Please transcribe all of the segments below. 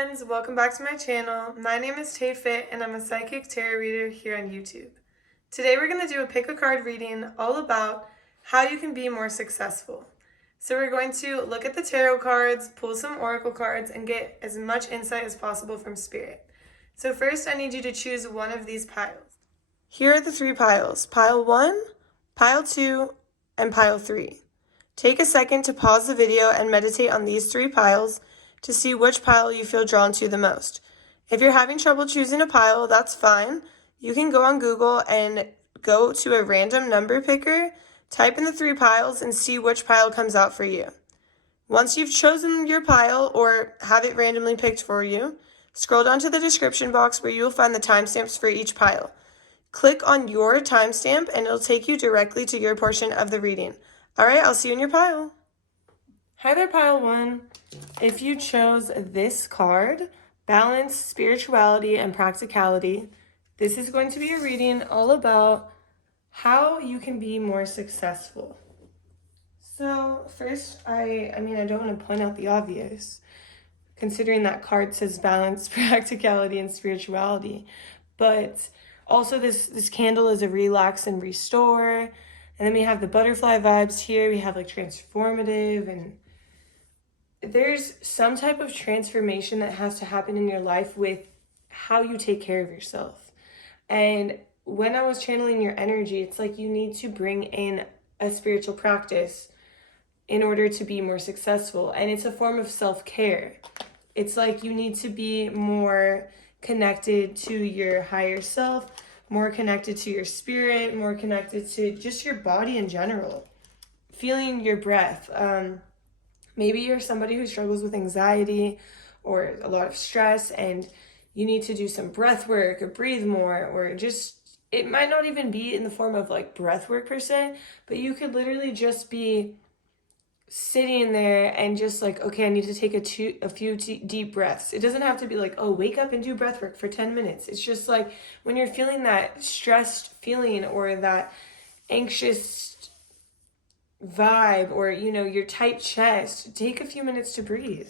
friends, welcome back to my channel. My name is TAYFIT and I'm a psychic tarot reader here on YouTube. Today we're going to do a pick a card reading all about how you can be more successful. So we're going to look at the tarot cards, pull some oracle cards, and get as much insight as possible from spirit. So first I need you to choose one of these piles. Here are the three piles, pile 1, pile 2, and pile 3. Take a second to pause the video and meditate on these three piles to see which pile you feel drawn to the most. If you're having trouble choosing a pile, that's fine. You can go on Google and go to a random number picker, type in the three piles, and see which pile comes out for you. Once you've chosen your pile or have it randomly picked for you, scroll down to the description box where you will find the timestamps for each pile. Click on your timestamp and it'll take you directly to your portion of the reading. Alright, I'll see you in your pile. Hi there, pile 1. If you chose this card, Balance, Spirituality, and Practicality, this is going to be a reading all about how you can be more successful. So first, I don't want to point out the obvious, considering that card says Balance, Practicality, and Spirituality, but also this candle is a relax and restore, and then we have the butterfly vibes here, we have like transformative, and there's some type of transformation that has to happen in your life with how you take care of yourself. And when I was channeling your energy, it's like you need to bring in a spiritual practice in order to be more successful. And it's a form of self-care. It's like you need to be more connected to your higher self, more connected to your spirit, more connected to just your body in general. Feeling your breath. Maybe you're somebody who struggles with anxiety or a lot of stress and you need to do some breath work or breathe more, or just, it might not even be in the form of like breath work per se, but you could literally just be sitting there and just like, okay, I need to take a few deep breaths. It doesn't have to be like, oh, wake up and do breath work for 10 minutes. It's just like when you're feeling that stressed feeling or that anxious vibe or, you know, your tight chest, take a few minutes to breathe.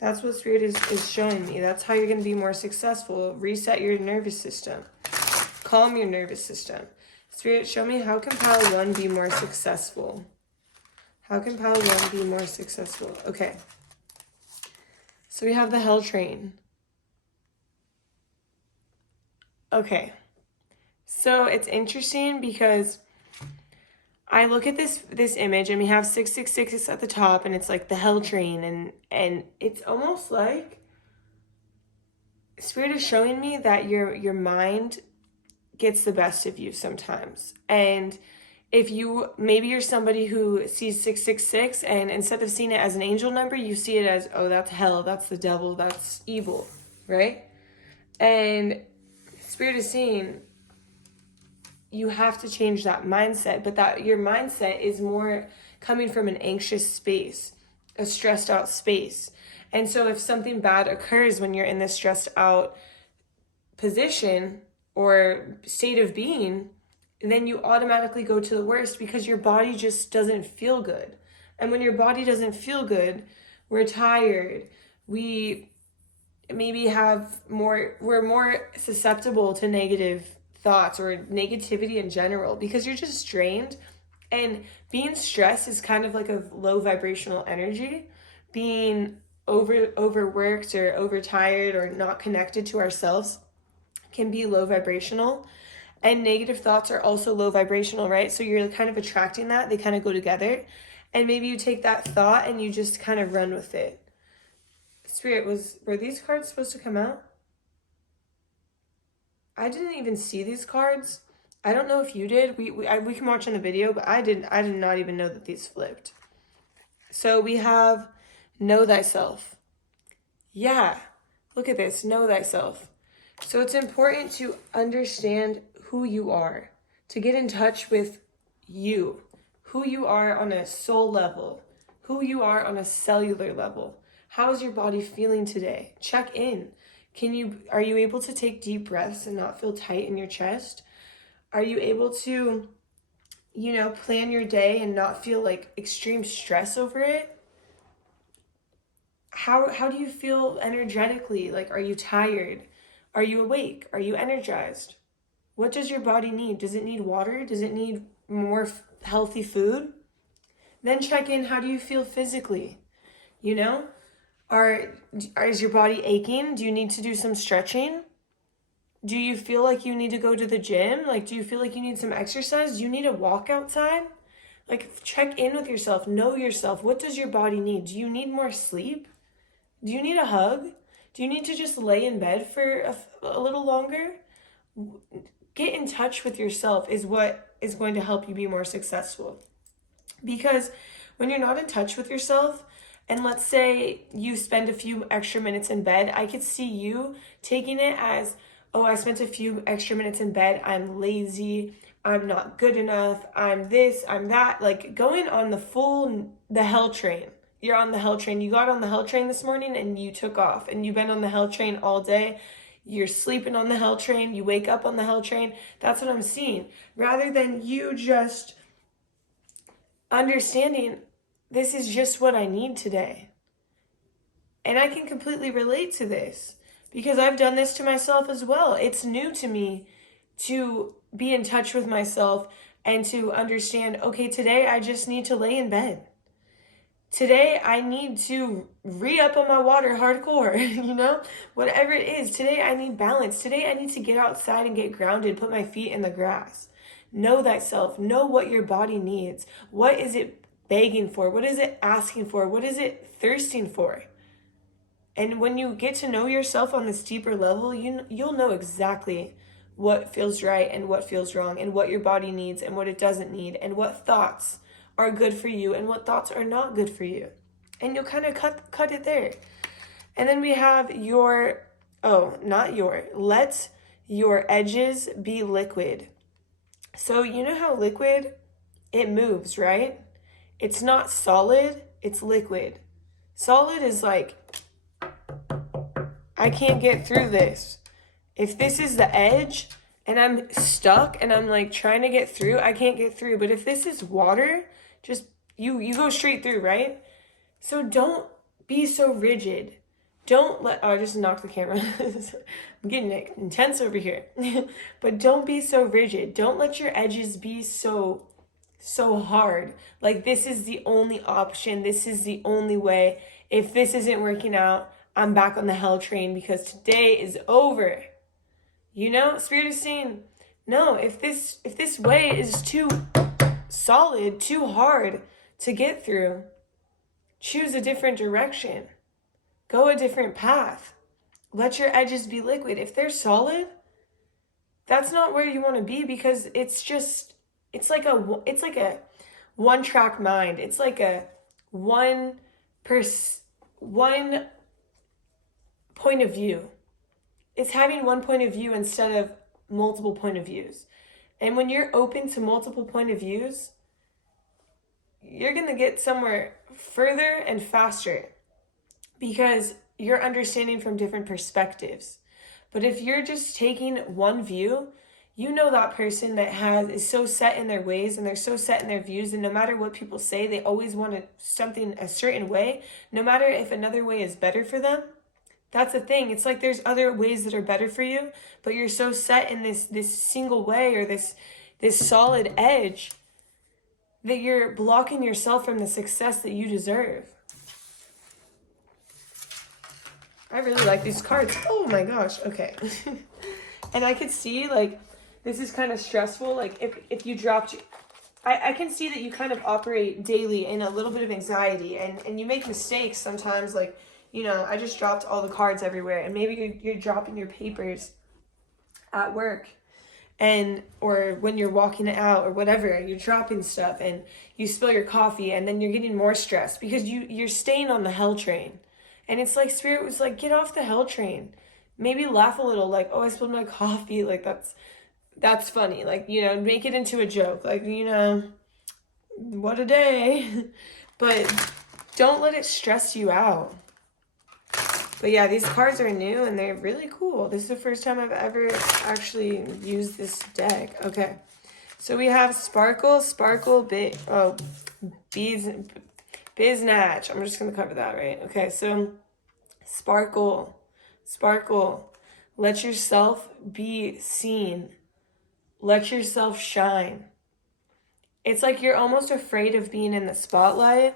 That's what Spirit is showing me. That's how you're going to be more successful. Reset your nervous system. Calm your nervous system. Spirit, show me, how can pile 1 be more successful? How can pile 1 be more successful? Okay. So we have the Hell Train. Okay. So it's interesting because I look at this image and we have 666 at the top and it's like the Hell Train and it's almost like Spirit is showing me that your mind gets the best of you sometimes. And if maybe you're somebody who sees 666 and instead of seeing it as an angel number, you see it as, oh, that's hell, that's the devil, that's evil, right? And Spirit is saying, you have to change that mindset, but that your mindset is more coming from an anxious space, a stressed out space. And so if something bad occurs when you're in this stressed out position or state of being, then you automatically go to the worst because your body just doesn't feel good. And when your body doesn't feel good, we're tired. We maybe we're more susceptible to negative thoughts or negativity in general because you're just drained. And being stressed is kind of like a low vibrational energy. Being overworked or overtired or not connected to ourselves can be low vibrational. And negative thoughts are also low vibrational, right? So you're kind of attracting that. They kind of go together. And maybe you take that thought and you just kind of run with it. Spirit, were these cards supposed to come out? I didn't even see these cards. I don't know if you did. We can watch on the video, but I did not even know that these flipped. So we have Know Thyself. Yeah, look at this, Know Thyself. So it's important to understand who you are, to get in touch with you, who you are on a soul level, who you are on a cellular level. How is your body feeling today? Check in. Are you able to take deep breaths and not feel tight in your chest? Are you able to, plan your day and not feel like extreme stress over it? how do you feel energetically? Like, are you tired? Are you awake? Are you energized? What does your body need? Does it need water? Does it need more healthy food? Then check in, how do you feel physically? You know, is your body aching? Do you need to do some stretching? Do you feel like you need to go to the gym? Like, do you feel like you need some exercise? Do you need a walk outside? Like, check in with yourself, know yourself. What does your body need? Do you need more sleep? Do you need a hug? Do you need to just lay in bed for a little longer? Get in touch with yourself is what is going to help you be more successful. Because when you're not in touch with yourself, and let's say you spend a few extra minutes in bed, I could see you taking it as, oh, I spent a few extra minutes in bed, I'm lazy, I'm not good enough, I'm this, I'm that. Like, going on the hell train. You're on the hell train. You got on the hell train this morning and you took off, and you've been on the hell train all day. You're sleeping on the hell train. You wake up on the hell train. That's what I'm seeing. Rather than you just understanding, this is just what I need today. And I can completely relate to this because I've done this to myself as well. It's new to me to be in touch with myself and to understand, okay, today I just need to lay in bed. Today I need to re-up on my water hardcore, whatever it is. Today I need balance. Today I need to get outside and get grounded, put my feet in the grass. Know thyself. Know what your body needs. What is it begging for? What is it asking for? What is it thirsting for? And when you get to know yourself on this deeper level, you'll know exactly what feels right and what feels wrong, and what your body needs and what it doesn't need, and what thoughts are good for you and what thoughts are not good for you. And you'll kind of cut it there. And then we have let your edges be liquid. So you know how liquid, it moves, right? It's not solid, it's liquid. Solid is like, I can't get through this. If this is the edge and I'm stuck and I'm like trying to get through, I can't get through. But if this is water, just you go straight through, right? So don't be so rigid. I just knocked the camera. I'm getting intense over here. But don't be so rigid. Don't let your edges be so hard. Like, this is the only option. This is the only way. If this isn't working out, I'm back on the hell train because today is over. Spirit is saying, no, if this way is too solid, too hard to get through, choose a different direction. Go a different path. Let your edges be liquid. If they're solid, that's not where you want to be, because it's like a one-track mind. It's like a one point of view. It's having one point of view instead of multiple point of views. And when you're open to multiple point of views, you're going to get somewhere further and faster because you're understanding from different perspectives. But if you're just taking one view, that person that is so set in their ways and they're so set in their views, and no matter what people say, they always want something a certain way, no matter if another way is better for them. That's the thing. It's like there's other ways that are better for you, but you're so set in this single way or this solid edge that you're blocking yourself from the success that you deserve. I really like these cards. Oh my gosh. Okay. And I could see, like, this is kind of stressful. Like, if you dropped... I can see that you kind of operate daily in a little bit of anxiety, and you make mistakes sometimes, like... I just dropped all the cards everywhere, and maybe you're dropping your papers at work, or when you're walking out or whatever, you're dropping stuff and you spill your coffee, and then you're getting more stressed because you're staying on the hell train. And it's like Spirit was like, get off the hell train. Maybe laugh a little, like, oh, I spilled my coffee. Like, that's funny. Like, make it into a joke. Like, what a day. But don't let it stress you out. But yeah, these cards are new and they're really cool. This is the first time I've ever actually used this deck. Okay. So we have Sparkle, Biznatch. I'm just going to cover that, right? Okay. So Sparkle. Sparkle. Let yourself be seen. Let yourself shine. It's like you're almost afraid of being in the spotlight.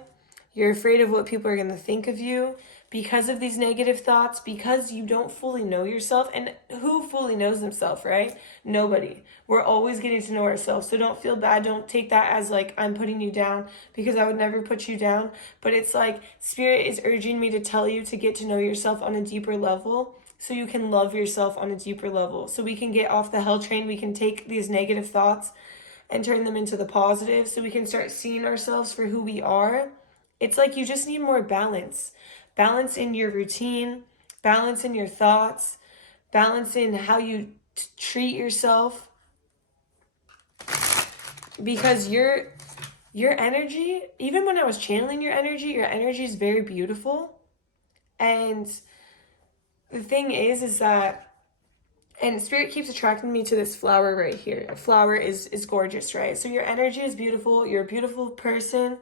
You're afraid of what people are going to think of you because of these negative thoughts, because you don't fully know yourself. And who fully knows themselves, right? Nobody. We're always getting to know ourselves. So don't feel bad. Don't take that as like I'm putting you down, because I would never put you down. But it's like Spirit is urging me to tell you to get to know yourself on a deeper level, so you can love yourself on a deeper level. So we can get off the hell train. We can take these negative thoughts and turn them into the positive, so we can start seeing ourselves for who we are. It's like you just need more balance. Balance in your routine, balance in your thoughts, balance in how you treat yourself. Because your energy, even when I was channeling your energy is very beautiful. And the thing is that, and Spirit keeps attracting me to this flower right here. A flower is gorgeous, right? So your energy is beautiful. You're a beautiful person,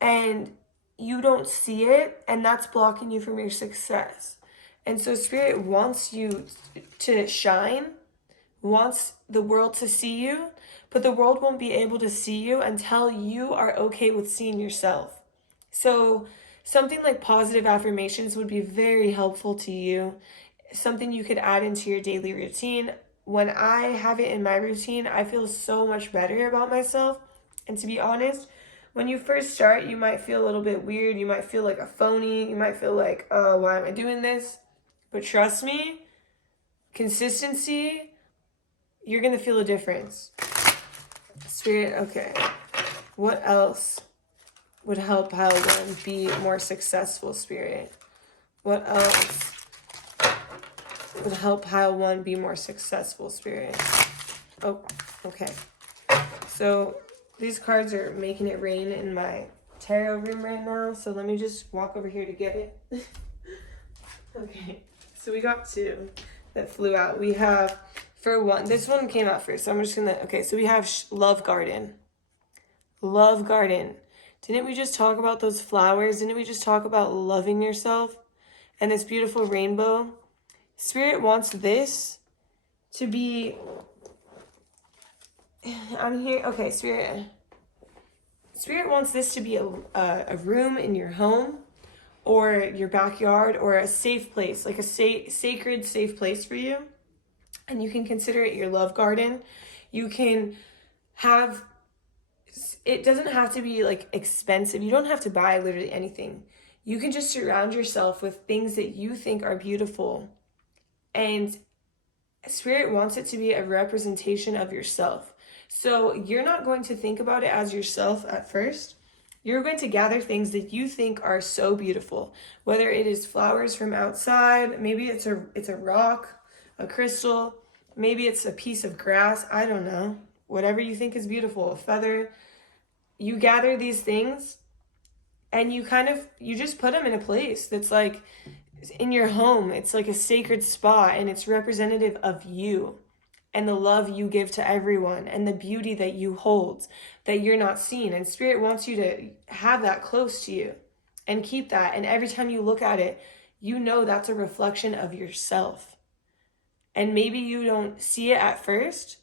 and you don't see it, and that's blocking you from your success. And so Spirit wants you to shine, wants the world to see you, but the world won't be able to see you until you are okay with seeing yourself. So something like positive affirmations would be very helpful to you. Something you could add into your daily routine. When I have it in my routine, I feel so much better about myself. And to be honest, when you first start, you might feel a little bit weird. You might feel like a phony. You might feel like, why am I doing this? But trust me, consistency, you're going to feel a difference. Spirit, okay. What else would help Pile 1 be more successful, Spirit? What else would help Pile 1 be more successful, Spirit? Oh, okay. So these cards are making it rain in my tarot room right now, so let me just walk over here to get it. Okay, so we got 2 that flew out. We have, for 1, this one came out first, so I'm just gonna, okay, so we have Love Garden. Love Garden. Didn't we just talk about those flowers? Didn't we just talk about loving yourself and this beautiful rainbow? Spirit wants this to be, I'm here, okay, Spirit wants this to be a room in your home or your backyard or a safe place, like a sacred, safe place for you. And you can consider it your love garden. You can have, it doesn't have to be like expensive. You don't have to buy literally anything. You can just surround yourself with things that you think are beautiful. And Spirit wants it to be a representation of yourself. So you're not going to think about it as yourself at first. You're going to gather things that you think are so beautiful, whether it is flowers from outside, maybe it's a rock, a crystal, maybe it's a piece of grass, I don't know. Whatever you think is beautiful, a feather. You gather these things and you just put them in a place that's like in your home. It's like a sacred spot, and it's representative of you and the love you give to everyone and the beauty that you hold that you're not seeing. And Spirit wants you to have that close to you and keep that. And every time you look at it, you know that's a reflection of yourself. And maybe you don't see it at first,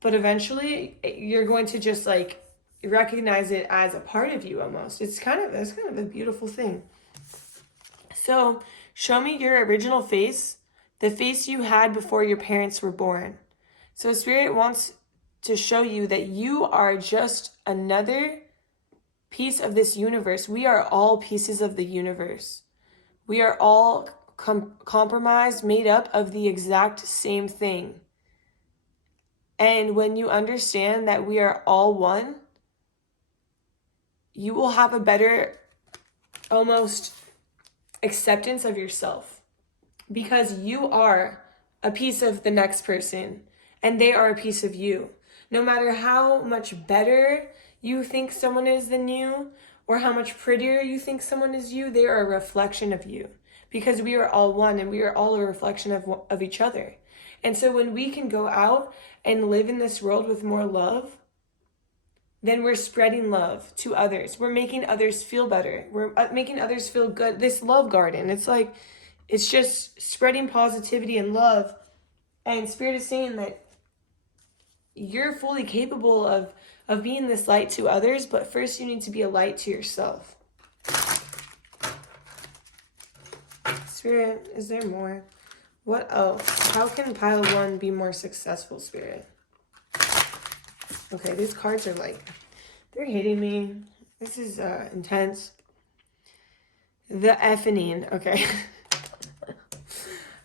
but eventually you're going to just like recognize it as a part of you almost. That's kind of a beautiful thing. So show me your original face, the face you had before your parents were born. So Spirit wants to show you that you are just another piece of this universe. We are all pieces of the universe. We are all compromised, made up of the exact same thing. And when you understand that we are all one, you will have a better almost acceptance of yourself, because you are a piece of the next person and they are a piece of you. No matter how much better you think someone is than you or how much prettier you think someone is you, they are a reflection of you, because we are all one and we are all a reflection of each other. And so when we can go out and live in this world with more love, then we're spreading love to others. We're making others feel better. We're making others feel good. This love garden, it's like, it's just spreading positivity and love. And Spirit is saying that you're fully capable of being this light to others, but first you need to be a light to yourself. Spirit, is there more? What else? How can pile 1 be more successful, Spirit? Okay, these cards are like, they're hitting me. This is intense. The effing. Okay.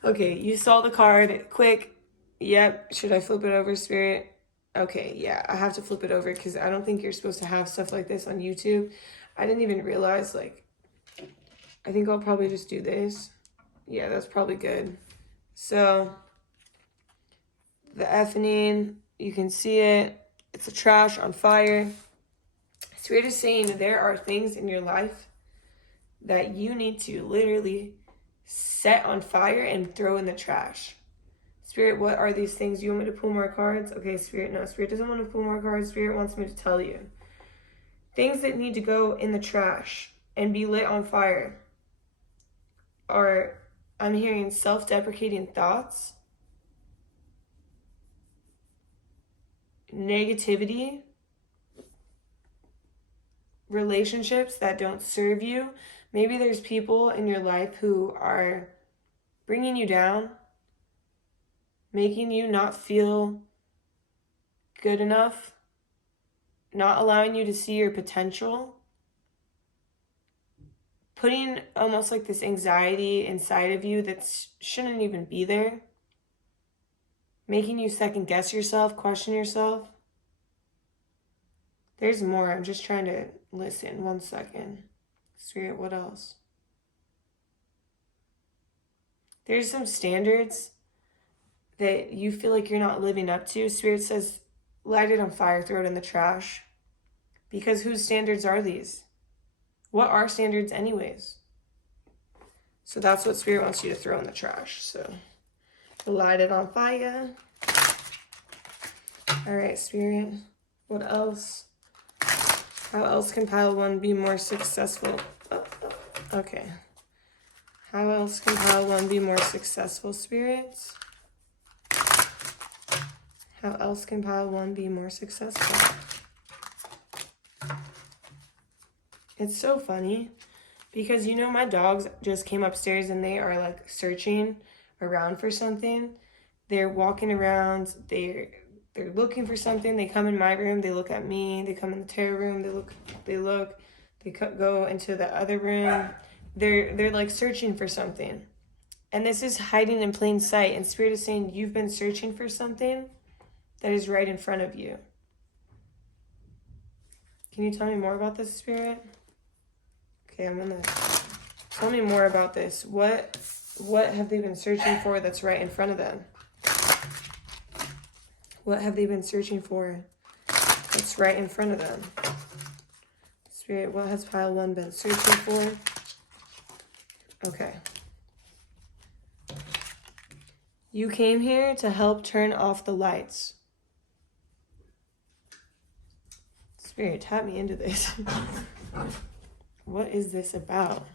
Okay, you saw the card. Quick. Yep. Should I flip it over, Spirit? Okay, yeah, I have to flip it over because I don't think you're supposed to have stuff like this on YouTube. I didn't even realize, like, I think I'll probably just do this. Yeah, that's probably good. So, the effing, you can see it. It's a trash on fire. Spirit is saying there are things in your life that you need to literally set on fire and throw in the trash. Spirit, what are these things? You want me to pull more cards? Okay, Spirit, no. Spirit doesn't want to pull more cards. Spirit wants me to tell you. Things that need to go in the trash and be lit on fire are, I'm hearing self-deprecating thoughts, negativity, relationships that don't serve you. Maybe there's people in your life who are bringing you down, making you not feel good enough, not allowing you to see your potential, putting almost like this anxiety inside of you that shouldn't even be there, making you second guess yourself, question yourself. There's more. I'm just trying to listen. 1 second. Spirit, what else? There's some standards that you feel like you're not living up to. Spirit says, light it on fire, throw it in the trash. Because whose standards are these? What are standards anyways? So that's what Spirit wants you to throw in the trash. So light it on fire. All right, Spirit. What else? How else can pile 1 be more successful? Okay. How else can pile 1 be more successful, spirits? How else can pile 1 be more successful? It's so funny because, you know, my dogs just came upstairs and they are like searching around for something. They're walking around, they're looking for something. They come in my room, they look at me. They come in the tarot room, they go into the other room. They're like searching for something. And this is hiding in plain sight. And Spirit is saying you've been searching for something that is right in front of you. Can you tell me more about this, Spirit? Okay, tell me more about this. What have they been searching for that's right in front of them? What have they been searching for that's right in front of them? Spirit, what has pile 1 been searching for? Okay. You came here to help turn off the lights. Spirit, tap me into this. What is this about?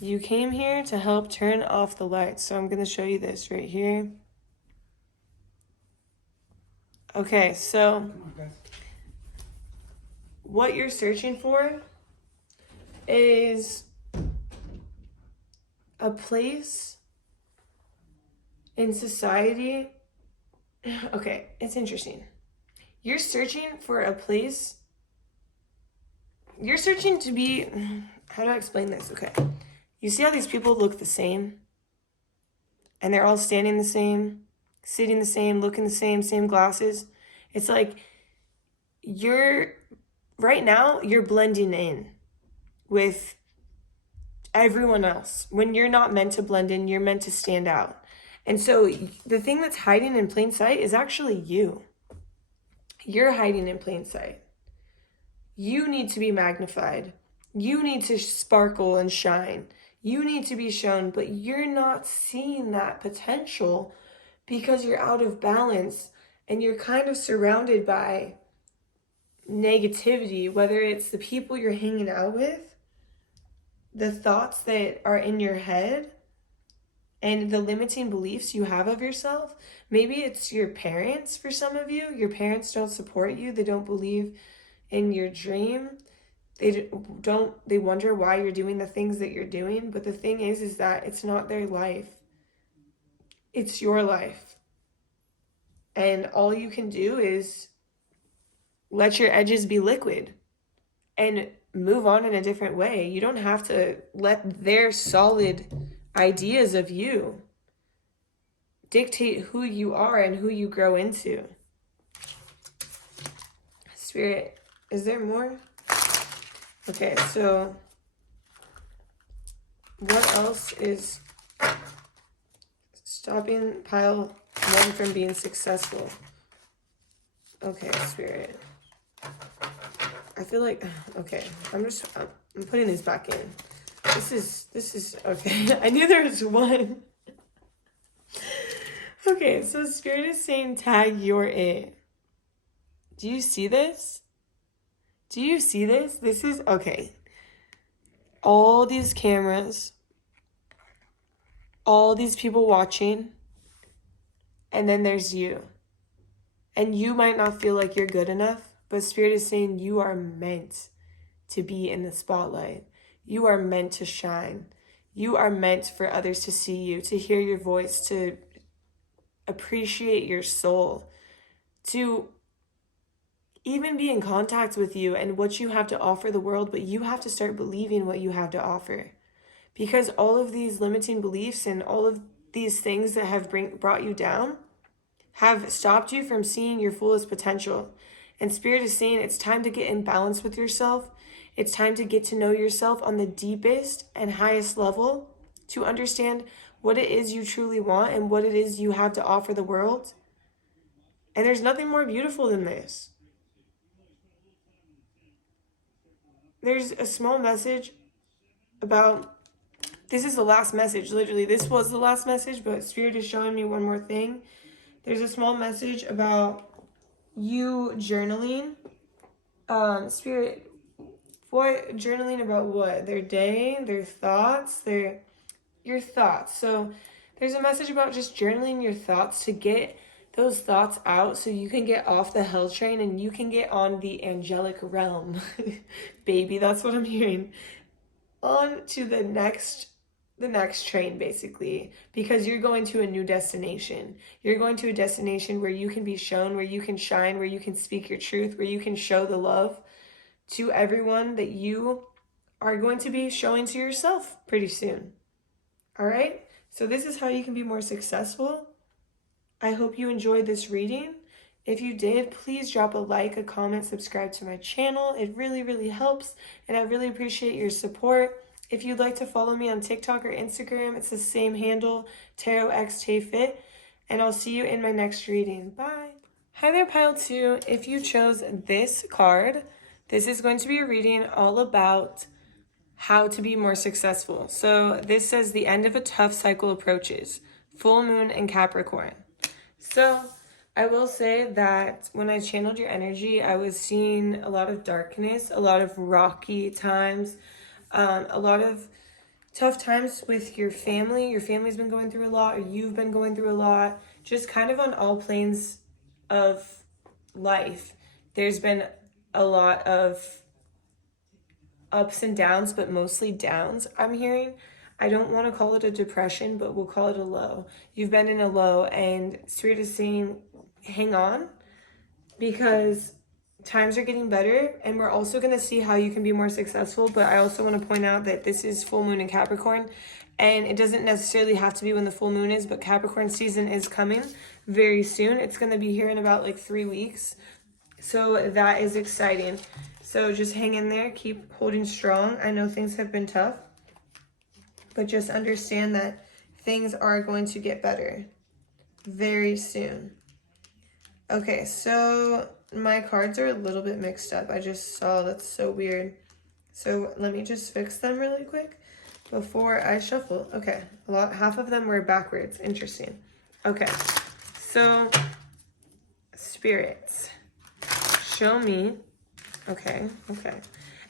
You came here to help turn off the lights. So I'm going to show you this right here. Okay, so what you're searching for is a place in society. Okay, it's interesting. You're searching for a place. You're searching to be, how do I explain this? Okay, you see how these people look the same? And they're all standing the same, sitting the same, looking the same glasses. It's like right now, you're blending in with everyone else. When you're not meant to blend in, you're meant to stand out. And so the thing that's hiding in plain sight is actually you. You're hiding in plain sight. You need to be magnified. You need to sparkle and shine. You need to be shown, but you're not seeing that potential because you're out of balance and you're kind of surrounded by negativity, whether it's the people you're hanging out with, the thoughts that are in your head, and the limiting beliefs you have of yourself. Maybe it's your parents for some of you. Your parents don't support you. They don't believe in your dream. They wonder why you're doing the things that you're doing. But the thing is that it's not their life. It's your life. And all you can do is let your edges be liquid and move on in a different way. You don't have to let their solid ideas of you dictate who you are and who you grow into. Spirit, is there more? Okay, so what else is stopping pile 1 from being successful? Okay, Spirit. I feel like, okay, I'm putting these back in. This is, okay. I knew there was one. Okay, so Spirit is saying tag you're it. Do you see this? Do you see this? This is, okay. All these cameras, all these people watching, and then there's you. And you might not feel like you're good enough, but Spirit is saying you are meant to be in the spotlight. You are meant to shine. You are meant for others to see you, to hear your voice, to appreciate your soul, to even be in contact with you and what you have to offer the world, but you have to start believing what you have to offer. Because all of these limiting beliefs and all of these things that have brought you down have stopped you from seeing your fullest potential. And Spirit is saying it's time to get in balance with yourself. It's time to get to know yourself on the deepest and highest level, to understand what it is you truly want and what it is you have to offer the world. And there's nothing more beautiful than this. There's a small message about, this is the last message, literally. This was the last message, but Spirit is showing me one more thing. There's a small message about you journaling. Spirit, what journaling about what? Their day, their thoughts, your thoughts. So there's a message about just journaling your thoughts to get those thoughts out so you can get off the hell train and you can get on the angelic realm. Baby, that's what I'm hearing. On to the next train, basically, because you're going to a new destination. You're going to a destination where you can be shown, where you can shine, where you can speak your truth, where you can show the love to everyone that you are going to be showing to yourself pretty soon. All right? So this is how you can be more successful. I hope you enjoyed this reading. If you did, please drop a like, a comment, subscribe to my channel. It really, really helps, and I really appreciate your support. If you'd like to follow me on TikTok or Instagram, it's the same handle, TarotXTayFit, and I'll see you in my next reading. Bye. Hi there, Pile 2. If you chose this card, this is going to be a reading all about how to be more successful. So this says the end of a tough cycle approaches, full moon in Capricorn. So I will say that when I channeled your energy, I was seeing a lot of darkness, a lot of rocky times, a lot of tough times with your family. Your family's been going through a lot, or you've been going through a lot, just kind of on all planes of life. There's been a lot of ups and downs, but mostly downs, I'm hearing. I don't want to call it a depression, but we'll call it a low. You've been in a low, and Spirit is saying, hang on, because times are getting better, and we're also going to see how you can be more successful. But I also want to point out that this is full moon in Capricorn, and it doesn't necessarily have to be when the full moon is, but Capricorn season is coming very soon. It's going to be here in about like 3 weeks. So that is exciting. So just hang in there, keep holding strong. I know things have been tough, but just understand that things are going to get better very soon. Okay, so my cards are a little bit mixed up. I just saw, that's so weird. So let me just fix them really quick before I shuffle. Okay, half of them were backwards. Interesting. Okay, so spirits, show me Okay.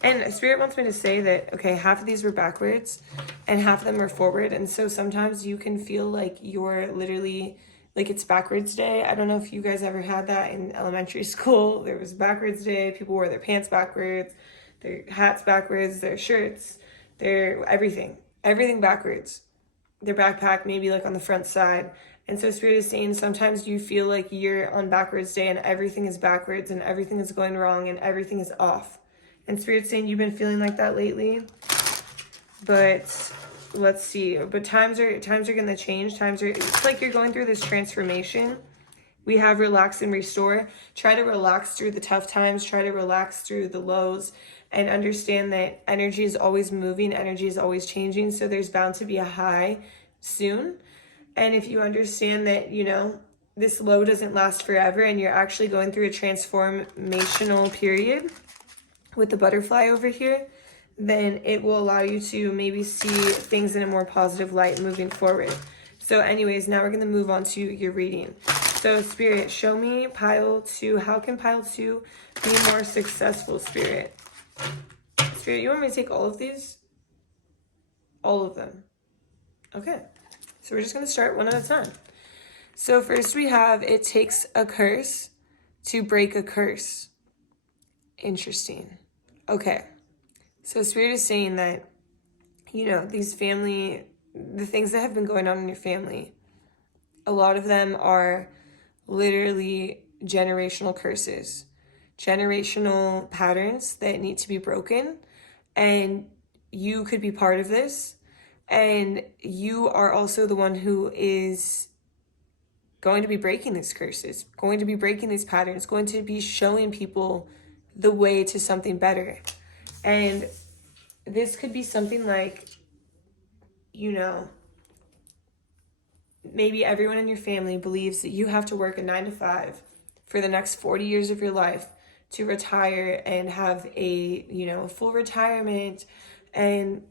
And Spirit wants me to say that, okay, half of these were backwards and half of them were forward. And so sometimes you can feel like you're literally, like it's backwards day. I don't know if you guys ever had that in elementary school. There was backwards day. People wore their pants backwards, their hats backwards, their shirts, their everything backwards. Their backpack maybe like on the front side. And so Spirit is saying sometimes you feel like you're on backwards day and everything is backwards and everything is going wrong and everything is off. And Spirit's saying you've been feeling like that lately. But let's see. But times are going to change. It's like you're going through this transformation. We have relax and restore. Try to relax through the tough times. Try to relax through the lows. And understand that energy is always moving. Energy is always changing. So there's bound to be a high soon. And if you understand that, you know, this low doesn't last forever and you're actually going through a transformational period with the butterfly over here, then it will allow you to maybe see things in a more positive light moving forward. So anyways, now we're going to move on to your reading. So Spirit, show me pile 2. How can pile 2 be more successful, Spirit? Spirit, you want me to take all of these? All of them. Okay. So we're just going to start one at a time. So first we have, it takes a curse to break a curse. Interesting. Okay. So Spirit is saying that, you know, the things that have been going on in your family, a lot of them are literally generational curses, generational patterns that need to be broken. And you could be part of this. And you are also the one who is going to be breaking these curses, going to be breaking these patterns, going to be showing people the way to something better. And this could be something like, you know, maybe everyone in your family believes that you have to work a 9 to 5 for the next 40 years of your life to retire and have a, you know, full retirement and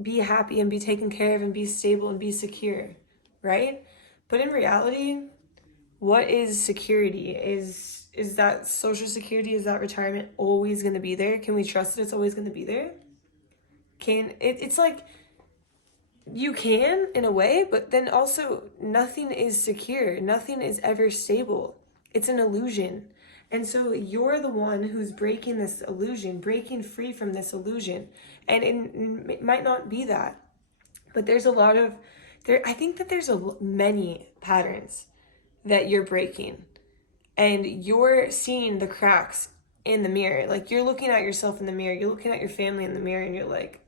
be happy and be taken care of and be stable and be secure, right? But in reality, what is security? Is that Social Security, is that retirement always going to be there? Can we trust that it's always going to be there? It's like you can in a way, but then also nothing is secure. Nothing is ever stable. It's an illusion. And so you're the one who's breaking this illusion, breaking free from this illusion. And it might not be that, but there's a lot of, I think that there's many patterns that you're breaking. And you're seeing the cracks in the mirror. Like you're looking at yourself in the mirror, you're looking at your family in the mirror, and you're like,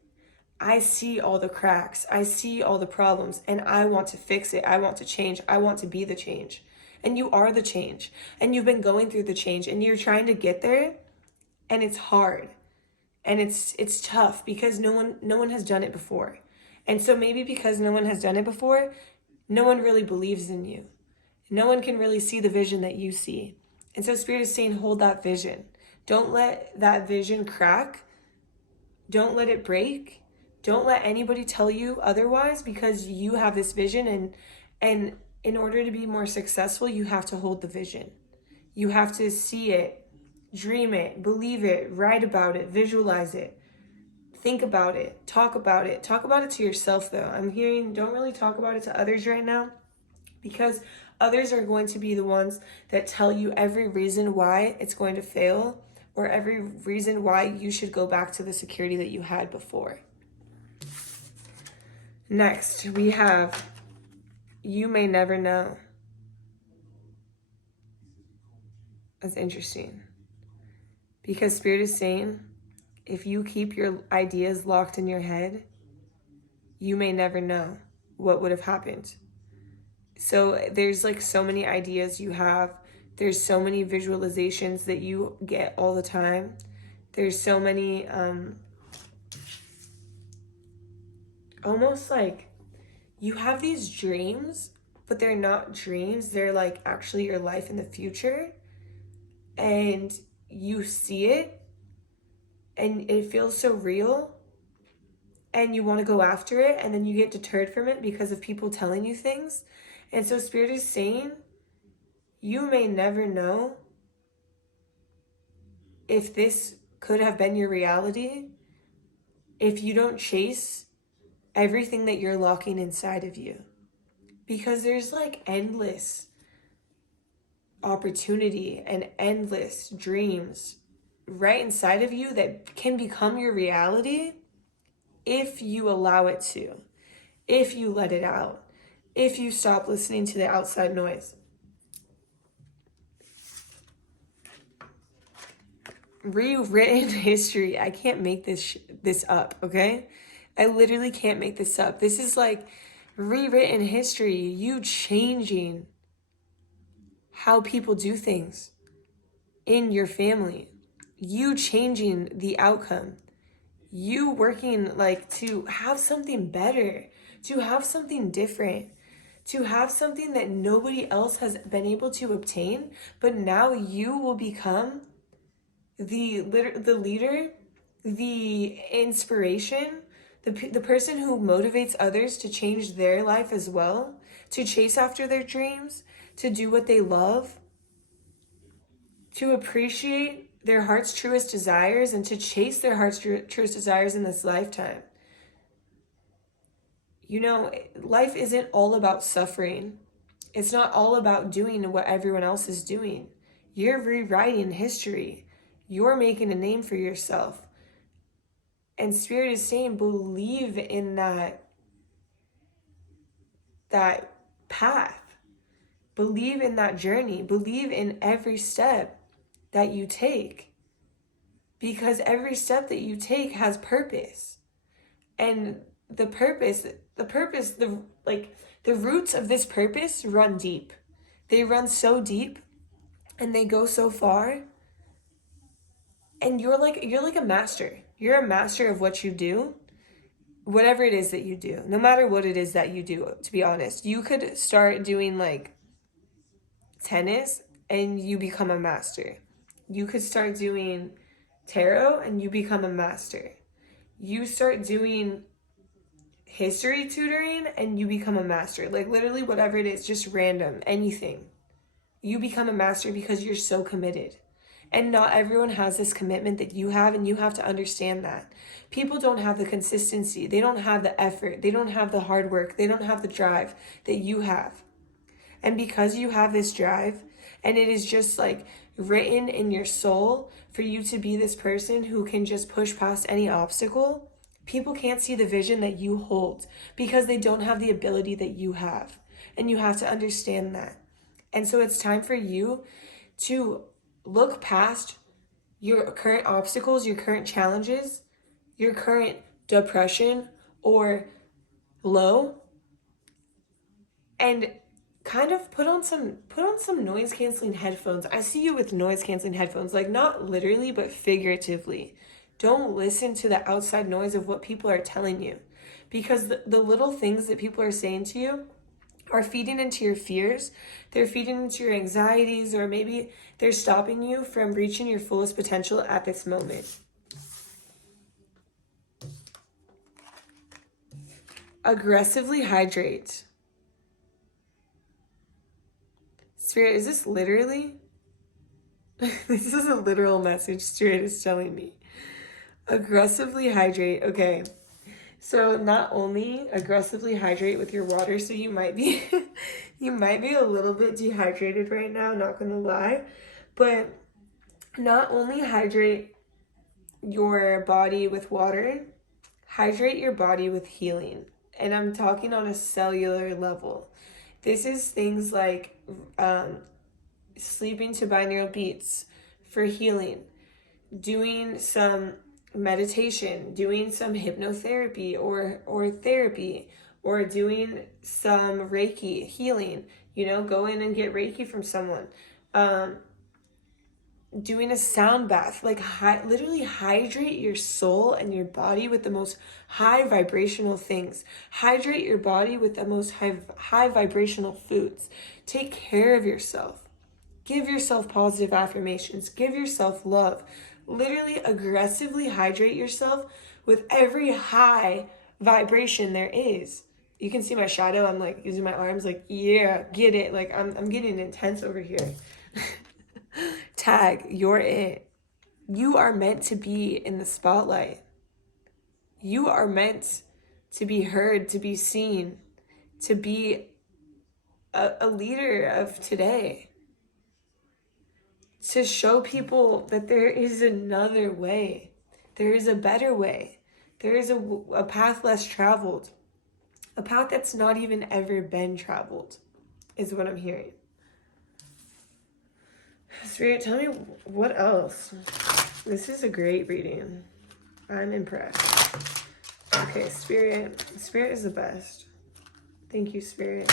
I see all the cracks, I see all the problems, and I want to fix it. I want to change. I want to be the change. And you are the change. And you've been going through the change, and you're trying to get there, and it's hard. And it's tough because no one has done it before. And so maybe because no one has done it before, no one really believes in you. No one can really see the vision that you see. And so Spirit is saying, hold that vision. Don't let that vision crack. Don't let it break. Don't let anybody tell you otherwise, because you have this vision, and in order to be more successful, you have to hold the vision. You have to see it, dream it, believe it, write about it, visualize it, think about it, talk about it. Talk about it to yourself though. I'm hearing don't really talk about it to others right now, because others are going to be the ones that tell you every reason why it's going to fail, or every reason why you should go back to the security that you had before. Next, we have, you may never know. That's interesting. Because Spirit is saying, if you keep your ideas locked in your head, you may never know what would have happened. So there's like so many ideas you have. There's so many visualizations that you get all the time. There's so many, almost like you have these dreams, but they're not dreams. They're like actually your life in the future. And you see it and it feels so real. And you want to go after it, and then you get deterred from it because of people telling you things. And so Spirit is saying, you may never know if this could have been your reality if you don't chase everything that you're locking inside of you. Because there's like endless opportunity and endless dreams right inside of you that can become your reality if you allow it to, if you let it out, if you stop listening to the outside noise. Rewritten history. I can't make this up, okay? I literally can't make this up. This is like rewritten history. You changing how people do things in your family. You changing the outcome. You working like to have something better, to have something different, to have something that nobody else has been able to obtain, but now you will become the leader, the inspiration, the person who motivates others to change their life as well, to chase after their dreams, to do what they love, to appreciate their heart's truest desires, and to chase their heart's truest desires in this lifetime. You know, life isn't all about suffering. It's not all about doing what everyone else is doing. You're rewriting history. You're making a name for yourself. And Spirit is saying, believe in that path. Believe in that journey. Believe in every step that you take. Because every step that you take has purpose. And the roots of this purpose run deep. They run so deep and they go so far. And you're like a master. You're a master of what you do. Whatever it is that you do. No matter what it is that you do, to be honest. You could start doing like tennis and you become a master. You could start doing tarot and you become a master. You start doing history tutoring and you become a master. Like literally whatever it is, just random, anything. You become a master because you're so committed. And not everyone has this commitment that you have, and you have to understand that. People don't have the consistency. They don't have the effort. They don't have the hard work. They don't have the drive that you have. And because you have this drive, and it is just like written in your soul for you to be this person who can just push past any obstacle, people can't see the vision that you hold because they don't have the ability that you have. And you have to understand that. And so it's time for you to look past your current obstacles, your current challenges, your current depression or low, and kind of put on some noise canceling headphones. I see you with noise canceling headphones, like not literally, but figuratively. Don't listen to the outside noise of what people are telling you, because the little things that people are saying to you are feeding into your fears. They're feeding into your anxieties, or maybe they're stopping you from reaching your fullest potential at this moment. Aggressively hydrate. Spirit, is this literally? This is a literal message Spirit is telling me. Aggressively hydrate. Okay. So not only aggressively hydrate with your water, so you might be a little bit dehydrated right now, not gonna lie, but not only hydrate your body with water, hydrate your body with healing. And I'm talking on a cellular level. This is things like sleeping to binaural beats for healing, doing some meditation, doing some hypnotherapy or therapy, or doing some Reiki healing, go in and get Reiki from someone, doing a sound bath, like literally hydrate your soul and your body with the most high vibrational things. Hydrate your body with the most high vibrational foods. Take care of yourself. Give yourself positive affirmations. Give yourself love. Literally aggressively hydrate yourself with every high vibration there is. You can see my shadow. I'm like using my arms like, yeah, get it. Like I'm getting intense over here. Tag, you're it. You are meant to be in the spotlight. You are meant to be heard, to be seen, to be a leader of today. To show people that there is another way. There is a better way. There is a path less traveled. A path that's not even ever been traveled, is what I'm hearing. Spirit, tell me what else. This is a great reading. I'm impressed. Okay, Spirit. Spirit is the best. Thank you, Spirit.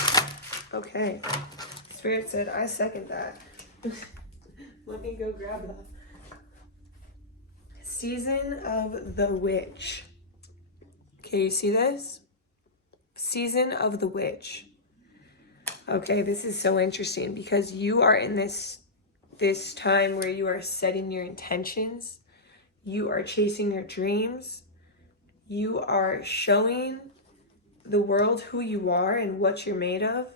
Okay. Spirit said, I second that. Let me go grab that. Season of the Witch. Okay, you see this? Season of the Witch. Okay, this is so interesting because you are in this time where you are setting your intentions. You are chasing your dreams. You are showing the world who you are and what you're made of.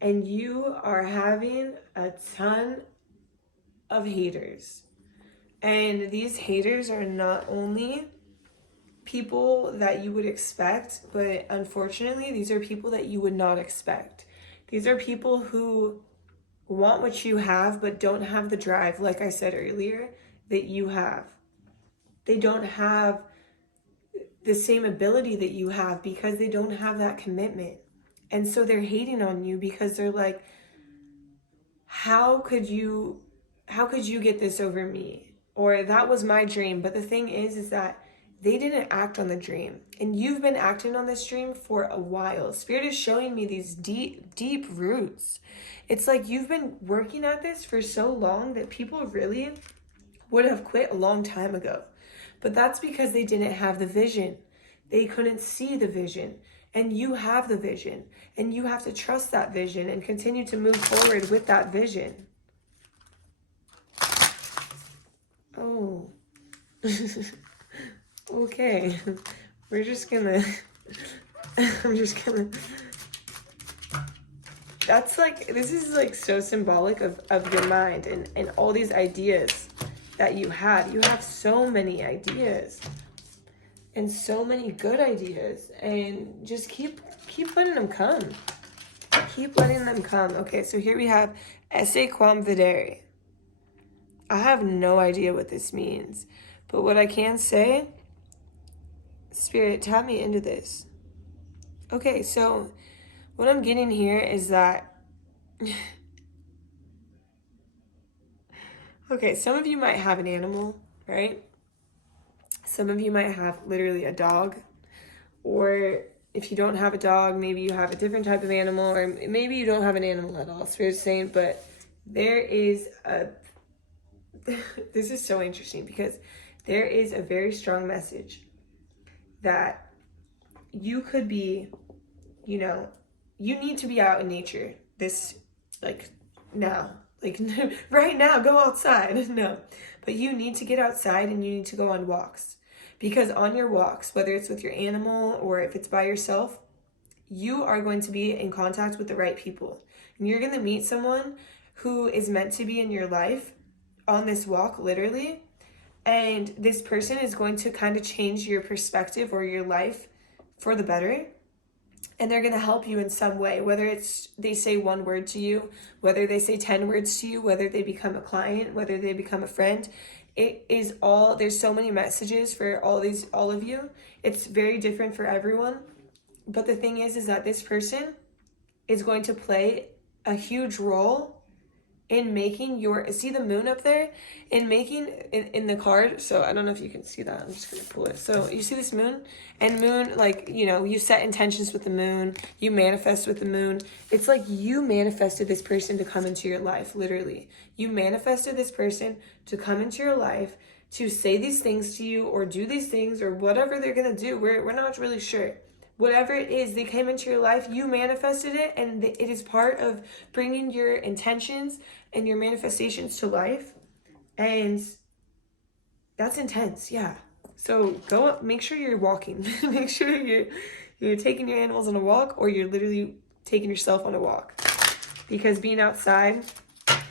And you are having a ton of haters. And these haters are not only people that you would expect, but unfortunately, these are people that you would not expect. These are people who want what you have, but don't have the drive, like I said earlier, that you have. They don't have the same ability that you have because they don't have that commitment. And so they're hating on you because they're like, how could you get this over me? Or that was my dream. But the thing is that they didn't act on the dream. And you've been acting on this dream for a while. Spirit is showing me these deep roots. It's like you've been working at this for so long that people really would have quit a long time ago. But that's because they didn't have the vision. They couldn't see the vision. And you have the vision. And you have to trust that vision and continue to move forward with that vision. Oh. Okay. We're just gonna... I'm just gonna... That's like... This is like so symbolic of your mind and all these ideas that you have. You have so many ideas. And so many good ideas. And just keep letting them come. Keep letting them come. Okay, so here we have esse quam videre. I have no idea what this means. But what I can say, Spirit, tap me into this. Okay, so what I'm getting here is that... Okay, some of you might have an animal, right? Some of you might have literally a dog. Or if you don't have a dog, maybe you have a different type of animal. Or maybe you don't have an animal at all, Spirit's saying. But there is a... This is so interesting because there is a very strong message that you could be, you know, you need to be out in nature this, like, now. Like, right now, go outside. No. But you need to get outside and you need to go on walks. Because on your walks, whether it's with your animal or if it's by yourself, you are going to be in contact with the right people. And you're going to meet someone who is meant to be in your life on this walk, literally. And this person is going to kind of change your perspective or your life for the better. And they're going to help you in some way, whether it's they say one word to you, whether they say 10 words to you, whether they become a client, whether they become a friend. It is all, there's so many messages for all of you. It's very different for everyone. But the thing is that this person is going to play a huge role in making your, see the moon up there? In making, in the card, so I don't know if you can see that, I'm just gonna pull it. So you see this moon? And moon, like, you know, you set intentions with the moon, you manifest with the moon. It's like you manifested this person to come into your life, literally. You manifested this person to come into your life, to say these things to you, or do these things, or whatever they're gonna do. We're not really sure. Whatever it is, they came into your life, you manifested it, and it is part of bringing your intentions and your manifestations to life. And that's intense, yeah. So go up, make sure you're walking. Make sure you're taking your animals on a walk, or you're literally taking yourself on a walk. Because being outside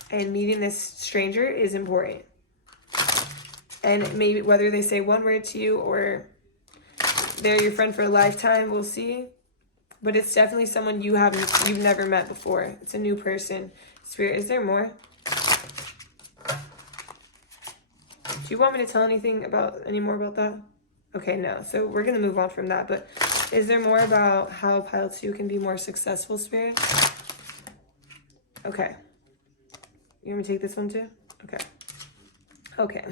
and meeting this stranger is important. And maybe whether they say one word to you or they're your friend for a lifetime, we'll see. But it's definitely someone you've never met before. It's a new person. Spirit, is there more? Do you want me to tell any more about that? Okay, no. So we're going to move on from that. But is there more about how Pile 2 can be more successful, Spirit? Okay. You want me to take this one too? Okay. Okay.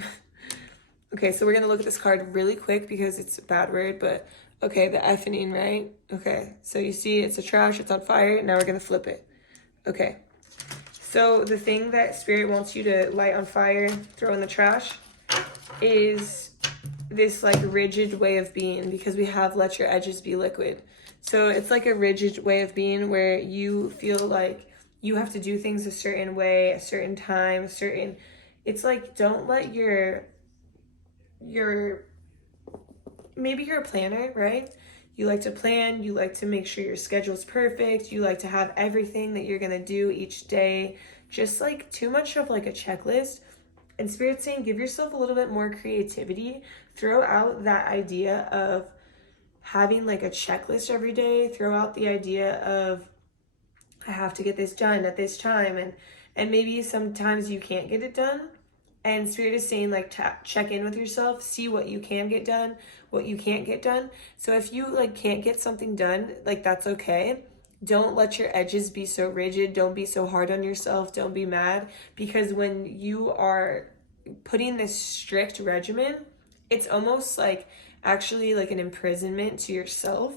Okay, so we're going to look at this card really quick because it's a bad word, but okay, the effing, right? Okay, so you see it's a trash, it's on fire. Now we're going to flip it. Okay. So the thing that Spirit wants you to light on fire, throw in the trash, is this like rigid way of being, because we have let your edges be liquid. So it's like a rigid way of being where you feel like you have to do things a certain way, a certain time, it's like, don't let maybe you're a planner, right? You like to plan, you like to make sure your schedule's perfect, you like to have everything that you're gonna do each day, just like too much of like a checklist. And Spirit's saying, give yourself a little bit more creativity. Throw out that idea of having like a checklist every day. Throw out the idea of, I have to get this done at this time. And maybe sometimes you can't get it done. And Spirit is saying, like, check in with yourself, see what you can get done, what you can't get done. So if you like can't get something done, like, that's okay. Don't let your edges be so rigid. Don't be so hard on yourself. Don't be mad, because when you are putting this strict regimen, it's almost like actually like an imprisonment to yourself,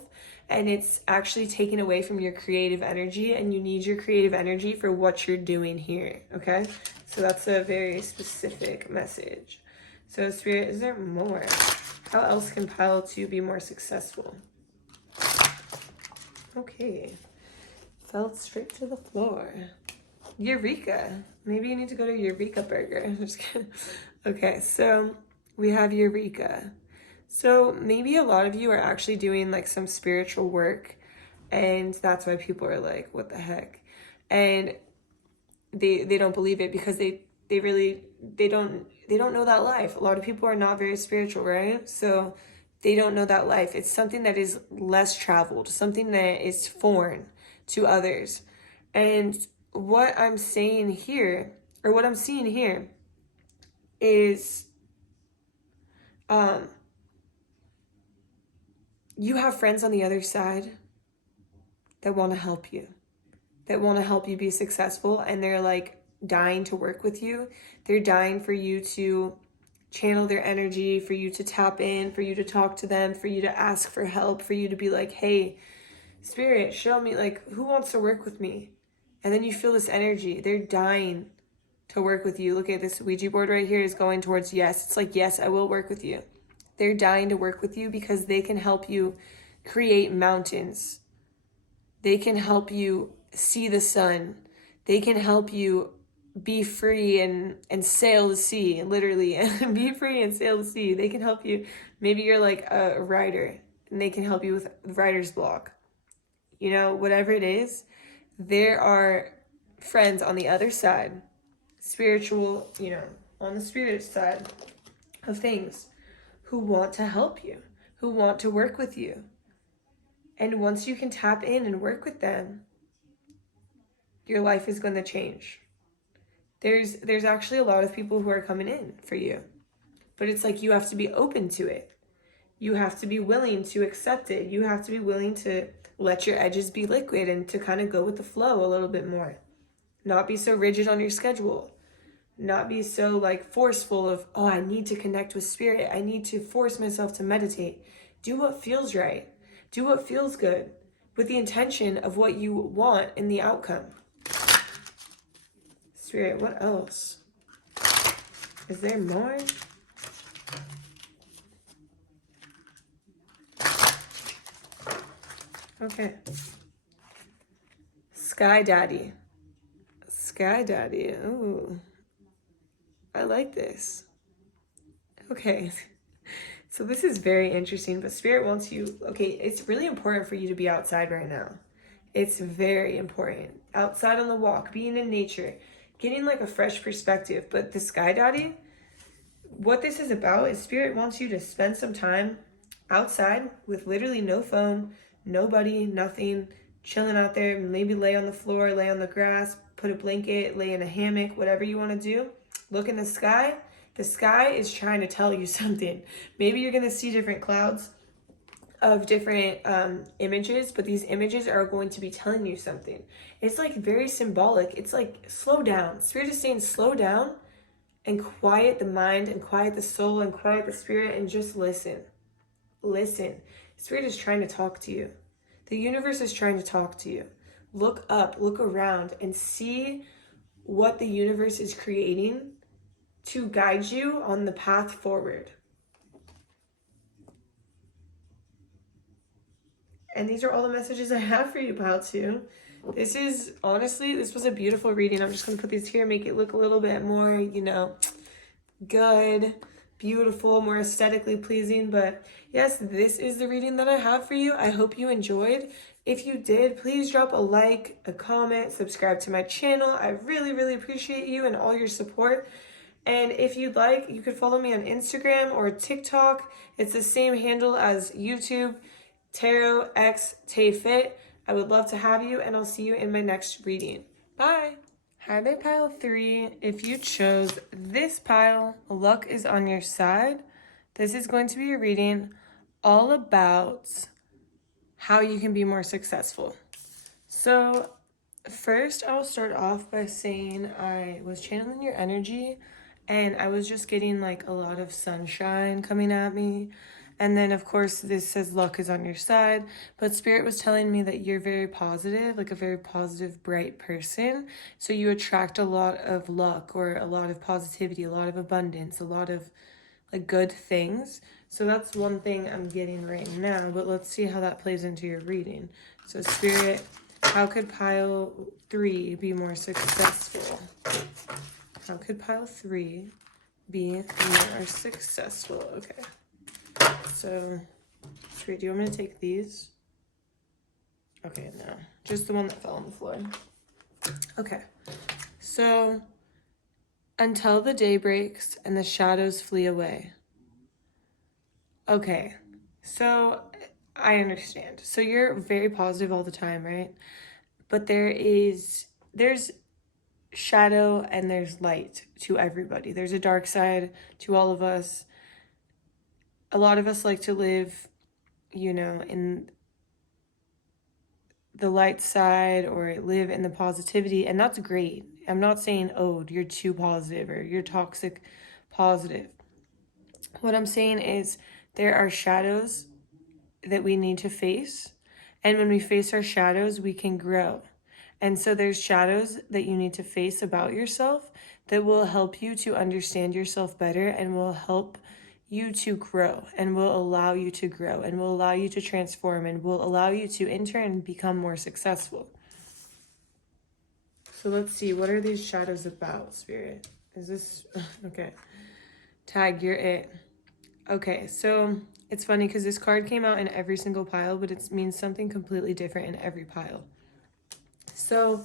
and it's actually taken away from your creative energy, and you need your creative energy for what you're doing here, okay? So that's a very specific message. So Spirit, is there more? How else can Pile 2 be more successful? Okay. Fell straight to the floor. Eureka. Maybe you need to go to Eureka Burger. I'm just kidding. Okay, so we have Eureka. So maybe a lot of you are actually doing like some spiritual work, and that's why people are like, what the heck? And they don't believe it because they don't know that life. A lot of people are not very spiritual, right? So they don't know that life. It's something that is less traveled, something that is foreign to others. And what I'm saying here, or what I'm seeing here, is you have friends on the other side that want to help you, be successful, and they're like dying to work with you. They're dying for you to channel their energy, for you to tap in, for you to talk to them, for you to ask for help, for you to be like, hey, Spirit, show me, like, who wants to work with me? And then you feel this energy. They're dying to work with you. Look at this Ouija board right here is going towards yes. It's like, yes, I will work with you. They're dying to work with you because they can help you create mountains. They can help you see the sun. They can help you be free and sail the sea, literally, and be free and sail the sea. They can help you. Maybe you're like a writer and they can help you with writer's block. You know, whatever it is, there are friends on the other side, spiritual, you know, on the spirit side of things, who want to help you, who want to work with you. And once you can tap in and work with them, your life is going to change. There's actually a lot of people who are coming in for you, but it's like you have to be open to it. You have to be willing to accept it. You have to be willing to let your edges be liquid and to kind of go with the flow a little bit more. Not be so rigid on your schedule. Not be so like forceful of, oh, I need to connect with spirit. I need to force myself to meditate. Do what feels right. Do what feels good with the intention of what you want in the outcome. Spirit, what else? Is there more? Okay. Sky Daddy. Sky Daddy. Ooh. I like this. Okay. So this is very interesting, but Spirit wants you, okay, it's really important for you to be outside right now. It's very important. Outside on the walk, being in nature, getting like a fresh perspective. But the Sky Daddy, what this is about is Spirit wants you to spend some time outside with literally no phone, nobody, nothing, chilling out there. Maybe lay on the floor, lay on the grass, put a blanket, lay in a hammock, whatever you want to do. Look in the sky. The sky is trying to tell you something. Maybe you're going to see different clouds of different images, but these images are going to be telling you something. It's like very symbolic. It's like slow down. Spirit is saying slow down and quiet the mind and quiet the soul and quiet the spirit and just listen. Listen. Spirit is trying to talk to you. The universe is trying to talk to you. Look up, look around, and see what the universe is creating to guide you on the path forward. And these are all the messages I have for you, Pile 2. This is, honestly, this was a beautiful reading. I'm just going to put these here, make it look a little bit more, you know, good, beautiful, more aesthetically pleasing. But yes, this is the reading that I have for you. I hope you enjoyed. If you did, please drop a like, a comment, subscribe to my channel. I really, really appreciate you and all your support. And if you'd like, you could follow me on Instagram or TikTok. It's the same handle as YouTube, TarotXTayFit. I would love to have you, and I'll see you in my next reading. Bye. Hi there, pile 3. If you chose this pile, luck is on your side. This is going to be a reading all about how you can be more successful. So first, I'll start off by saying I was channeling your energy, and I was just getting like a lot of sunshine coming at me. And then, of course, this says luck is on your side. But Spirit was telling me that you're very positive, like a very positive, bright person. So you attract a lot of luck or a lot of positivity, a lot of abundance, a lot of like good things. So that's one thing I'm getting right now. But let's see how that plays into your reading. So Spirit, how could pile 3 be more successful? How could pile 3 be more successful? Okay. So, Spirit, do you want me to take these? Okay, no. Just the one that fell on the floor. Okay. So, until the day breaks and the shadows flee away. Okay. So, I understand. So, you're very positive all the time, right? But there's shadow and there's light to everybody. There's a dark side to all of us. A lot of us like to live, you know, in the light side or live in the positivity, and that's great. I'm not saying, oh, you're too positive or you're toxic positive. What I'm saying is there are shadows that we need to face, and when we face our shadows, we can grow. And so there's shadows that you need to face about yourself that will help you to understand yourself better and will help you to grow and will allow you to grow and will allow you to transform and will allow you to in turn become more successful. So let's see, what are these shadows about, Spirit? Is this, okay. Tag, you're it. Okay, so it's funny because this card came out in every single pile, but it means something completely different in every pile. So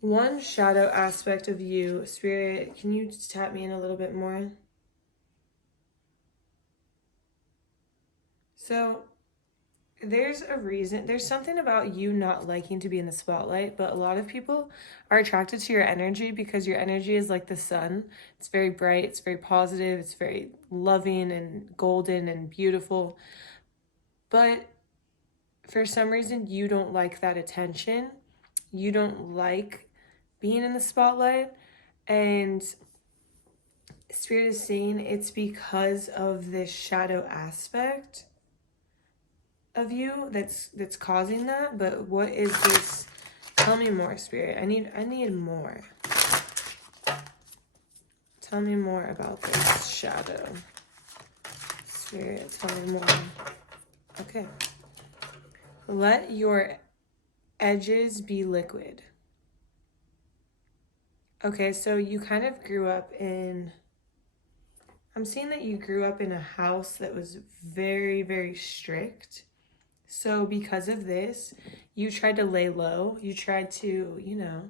one shadow aspect of you, Spirit, can you tap me in a little bit more? So there's a reason, there's something about you not liking to be in the spotlight, but a lot of people are attracted to your energy because your energy is like the sun. It's very bright, it's very positive, it's very loving and golden and beautiful. But for some reason, you don't like that attention. You don't like being in the spotlight. And Spirit is saying it's because of this shadow aspect of you that's causing that. But what is this? Tell me more, Spirit. I need more. Tell me more about this shadow. Spirit, tell me more. Okay. Let your edges be liquid. Okay, so you kind of grew up in, I'm seeing that you grew up in a house that was very, very strict. So because of this, you tried to lay low. You tried to, you know,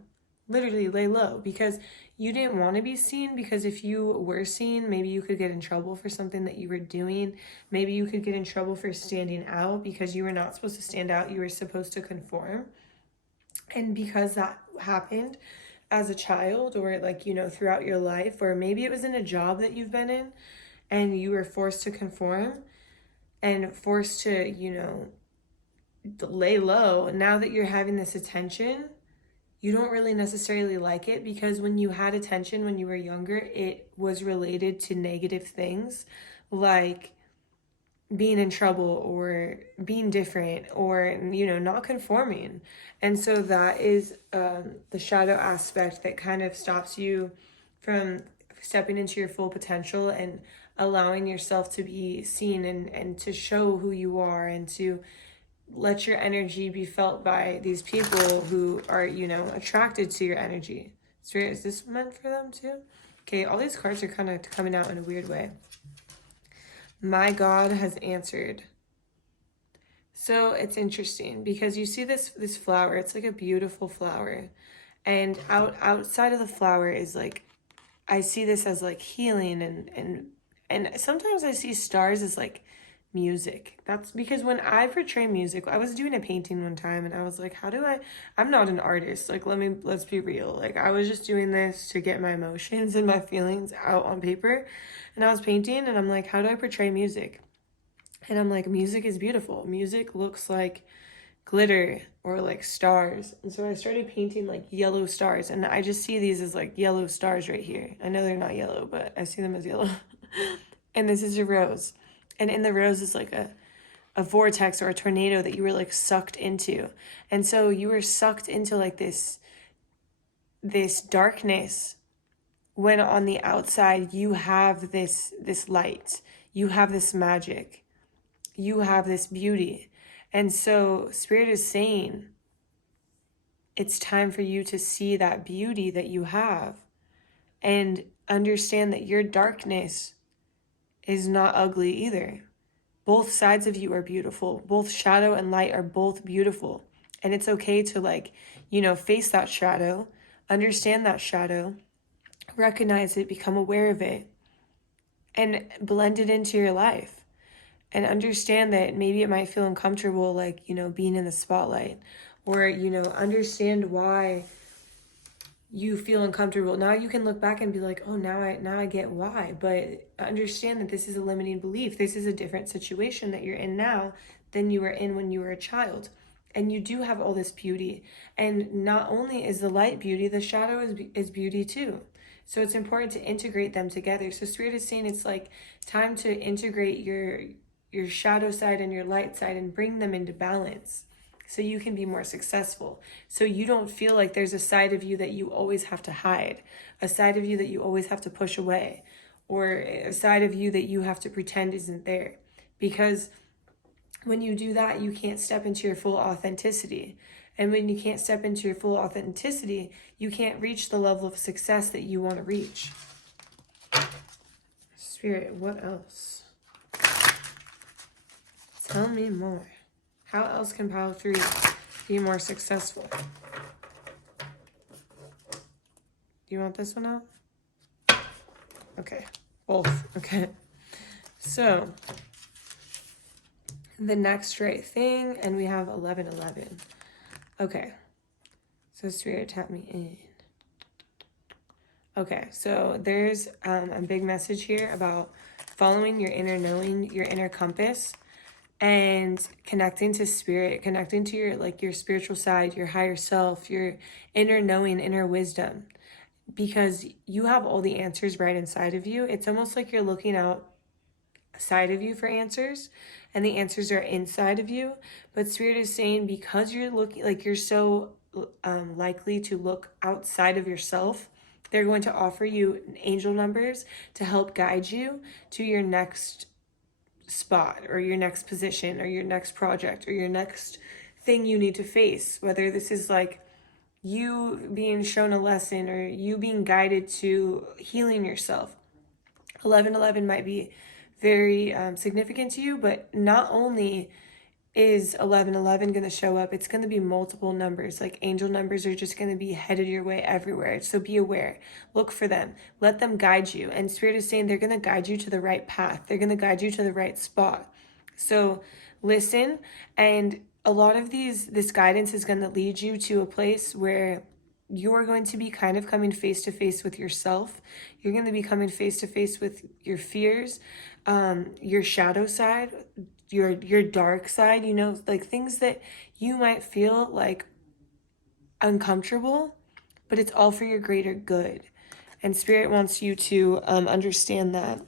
Literally lay low, because you didn't want to be seen, because if you were seen, maybe you could get in trouble for something that you were doing. Maybe you could get in trouble for standing out, because you were not supposed to stand out. You were supposed to conform. And because that happened as a child, or like, throughout your life, or maybe it was in a job that you've been in and you were forced to conform and forced to, lay low. Now that you're having this attention, you don't really necessarily like it, because when you had attention when you were younger, it was related to negative things like being in trouble or being different or, not conforming. And so that is the shadow aspect that kind of stops you from stepping into your full potential and allowing yourself to be seen and to show who you are, and to let your energy be felt by these people who are, attracted to your energy. Spirit, is this meant for them too? Okay, all these cards are kind of coming out in a weird way. My God has answered. So it's interesting, because you see this flower. It's like a beautiful flower. And outside of the flower is like, I see this as like healing, and sometimes I see stars as like music. That's because when I portray music, I was doing a painting one time and I was like, I'm not an artist. Like, let's be real. Like, I was just doing this to get my emotions and my feelings out on paper. And I was painting and I'm like, how do I portray music? And I'm like, music is beautiful. Music looks like glitter or like stars. And so I started painting like yellow stars, and I just see these as like yellow stars right here. I know they're not yellow, but I see them as yellow. And this is a rose. And in the rose is like a vortex or a tornado that you were like sucked into. And so you were sucked into like this darkness, when on the outside you have this light, you have this magic, you have this beauty. And so Spirit is saying it's time for you to see that beauty that you have and understand that your darkness is not ugly either. Both sides of you are beautiful. Both shadow and light are both beautiful. And it's okay to face that shadow, understand that shadow, recognize it, become aware of it, and blend it into your life. And understand that maybe it might feel uncomfortable, like, being in the spotlight, or, understand why you feel uncomfortable. Now you can look back and be like, oh, now I get why. But understand that this is a limiting belief. This is a different situation that you're in now than you were in when you were a child. And you do have all this beauty. And not only is the light beauty, the shadow is beauty too. So it's important to integrate them together. So Spirit is saying it's like time to integrate your shadow side and your light side and bring them into balance, so you can be more successful. So you don't feel like there's a side of you that you always have to hide, a side of you that you always have to push away, or a side of you that you have to pretend isn't there. Because when you do that, you can't step into your full authenticity. And when you can't step into your full authenticity, you can't reach the level of success that you want to reach. Spirit, what else? Tell me more. How else can pile 3 be more successful? Do you want this one out? Okay, both. Okay. So, the next right thing, and we have 1111. Okay. So Spirit, tap me in. Okay, so there's a big message here about following your inner knowing, your inner compass, and connecting to Spirit, connecting to your spiritual side, your higher self, your inner knowing, inner wisdom, because you have all the answers right inside of you. It's almost like you're looking outside of you for answers, and the answers are inside of you. But Spirit is saying, because you're looking, like, you're so likely to look outside of yourself, they're going to offer you angel numbers to help guide you to your next spot, or your next position, or your next project, or your next thing you need to face, whether this is like you being shown a lesson or you being guided to healing yourself. 1111 might be very significant to you, but not only is 1111 going to show up? It's going to be multiple numbers. Like angel numbers are just going to be headed your way everywhere. So be aware. Look for them. Let them guide you. And Spirit is saying they're going to guide you to the right path. They're going to guide you to the right spot. So listen, and a lot of this guidance is going to lead you to a place where you're going to be kind of coming face to face with yourself. You're going to be coming face to face with your fears, your shadow side, your dark side, you know, like things that you might feel like uncomfortable, but it's all for your greater good. And Spirit wants you to understand that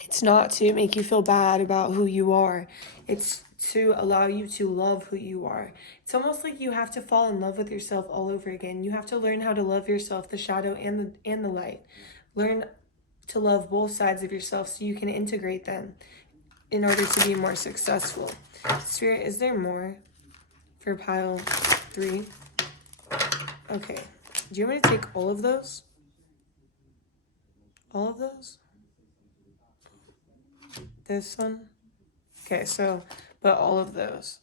it's not to make you feel bad about who you are. It's to allow you to love who you are. It's almost like you have to fall in love with yourself all over again. You have to learn how to love yourself, the shadow and the light. Learn to love both sides of yourself so you can integrate them in order to be more successful. Spirit, is there more for pile 3? Okay. Do you want me to take all of those? All of those? This one? Okay, so, but all of those.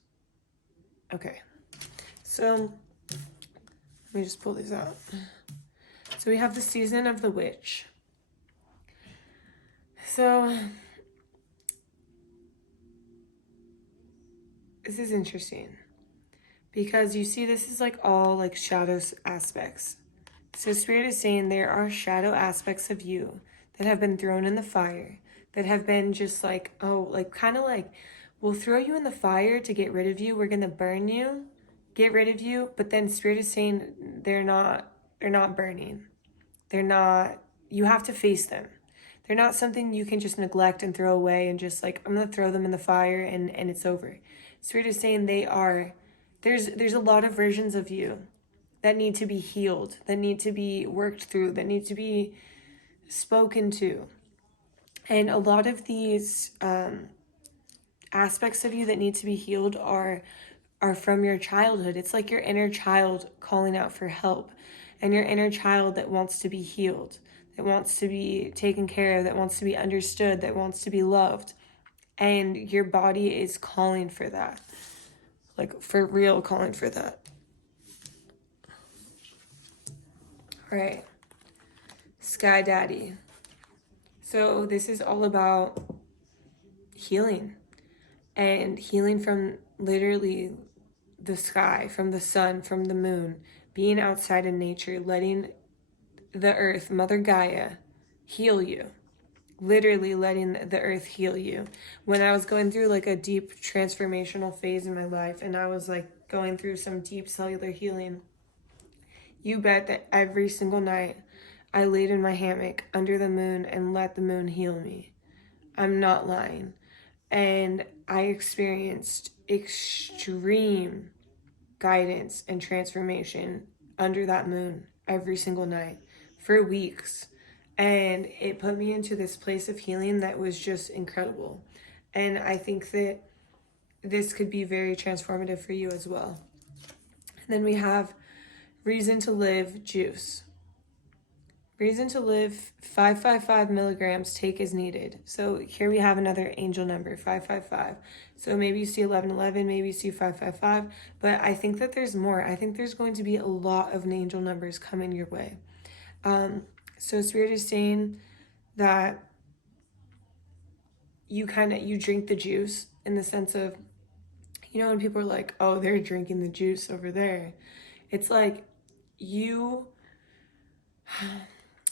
Okay. So, let me just pull these out. So we have the season of the witch. So, this is interesting because you see this is like all like shadow aspects. So Spirit is saying there are shadow aspects of you that have been thrown in the fire, that have been just like, oh, like kind of like, we'll throw you in the fire to get rid of you. We're going to burn you, get rid of you. But then Spirit is saying they're not burning. They're not, you have to face them. They're not something you can just neglect and throw away and just like, I'm going to throw them in the fire and it's over. Spirit is saying they are, there's a lot of versions of you that need to be healed, that need to be worked through, that need to be spoken to. And a lot of these aspects of you that need to be healed are from your childhood. It's like your inner child calling out for help, and your inner child that wants to be healed, that wants to be taken care of, that wants to be understood, that wants to be loved. And your body is calling for that. Like, for real, calling for that. All right. Sky Daddy. So this is all about healing. And healing from literally the sky, from the sun, from the moon. Being outside in nature, letting the earth, Mother Gaia, heal you. Literally letting the earth heal you. When I was going through like a deep transformational phase in my life, and I was like going through some deep cellular healing, you bet that every single night I laid in my hammock under the moon and let the moon heal me. I'm not lying. And I experienced extreme guidance and transformation under that moon every single night for weeks. And it put me into this place of healing that was just incredible. And I think that this could be very transformative for you as well. And then we have Reason to Live juice. Reason to Live, 555 milligrams, take as needed. So here we have another angel number, 555. So maybe you see 1111, maybe you see 555, but I think that there's more. I think there's going to be a lot of angel numbers coming your way. So Spirit is saying that you drink the juice, in the sense of, you know, when people are like, oh, they're drinking the juice over there. It's like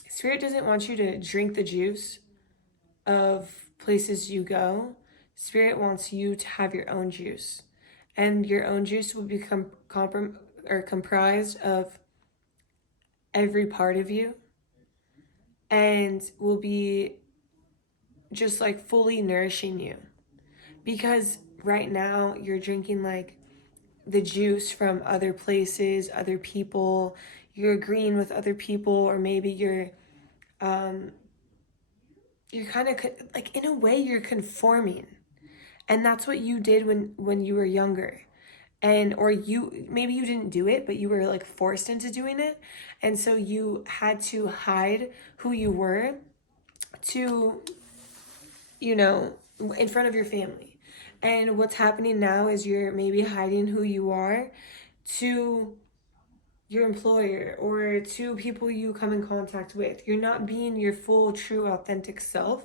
Spirit doesn't want you to drink the juice of places you go. Spirit wants you to have your own juice. And your own juice will become comprised of every part of you, and will be just like fully nourishing you. Because right now you're drinking like the juice from other places, other people. You're agreeing with other people, or maybe you're kind of like, in a way, you're conforming. And that's what you did when you were younger. And or maybe you didn't do it, but you were like forced into doing it. And so you had to hide who you were to, you know, in front of your family. And what's happening now is you're maybe hiding who you are to your employer or to people you come in contact with. You're not being your full, true, authentic self.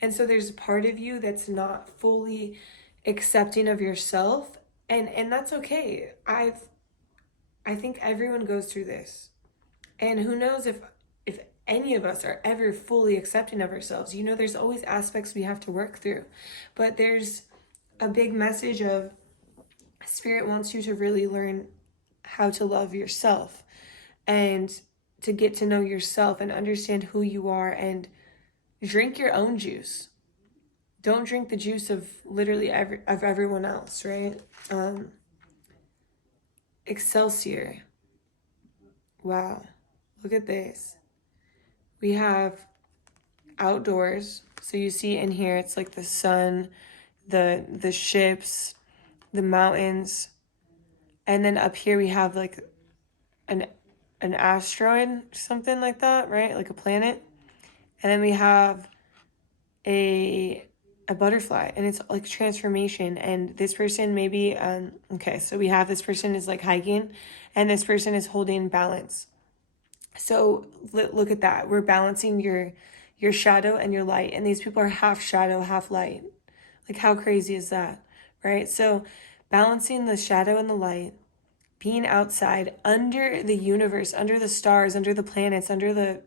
And so there's a part of you that's not fully accepting of yourself. And that's okay. I think everyone goes through this. And who knows if any of us are ever fully accepting of ourselves. You know, there's always aspects we have to work through. But there's a big message of Spirit wants you to really learn how to love yourself and to get to know yourself and understand who you are and drink your own juice. Don't drink the juice of literally everyone else, right? Excelsior. Wow. Look at this. We have outdoors. So you see in here, it's like the sun, the ships, the mountains. And then up here we have like an asteroid, something like that, right? Like a planet. And then we have a butterfly, and it's like transformation. And this person maybe okay, so we have this person is like hiking, and this person is holding balance. So look at that. We're balancing your shadow and your light, and these people are half shadow, half light. Like, how crazy is that, right? So balancing the shadow and the light, being outside under the universe, under the stars, under the planets, under the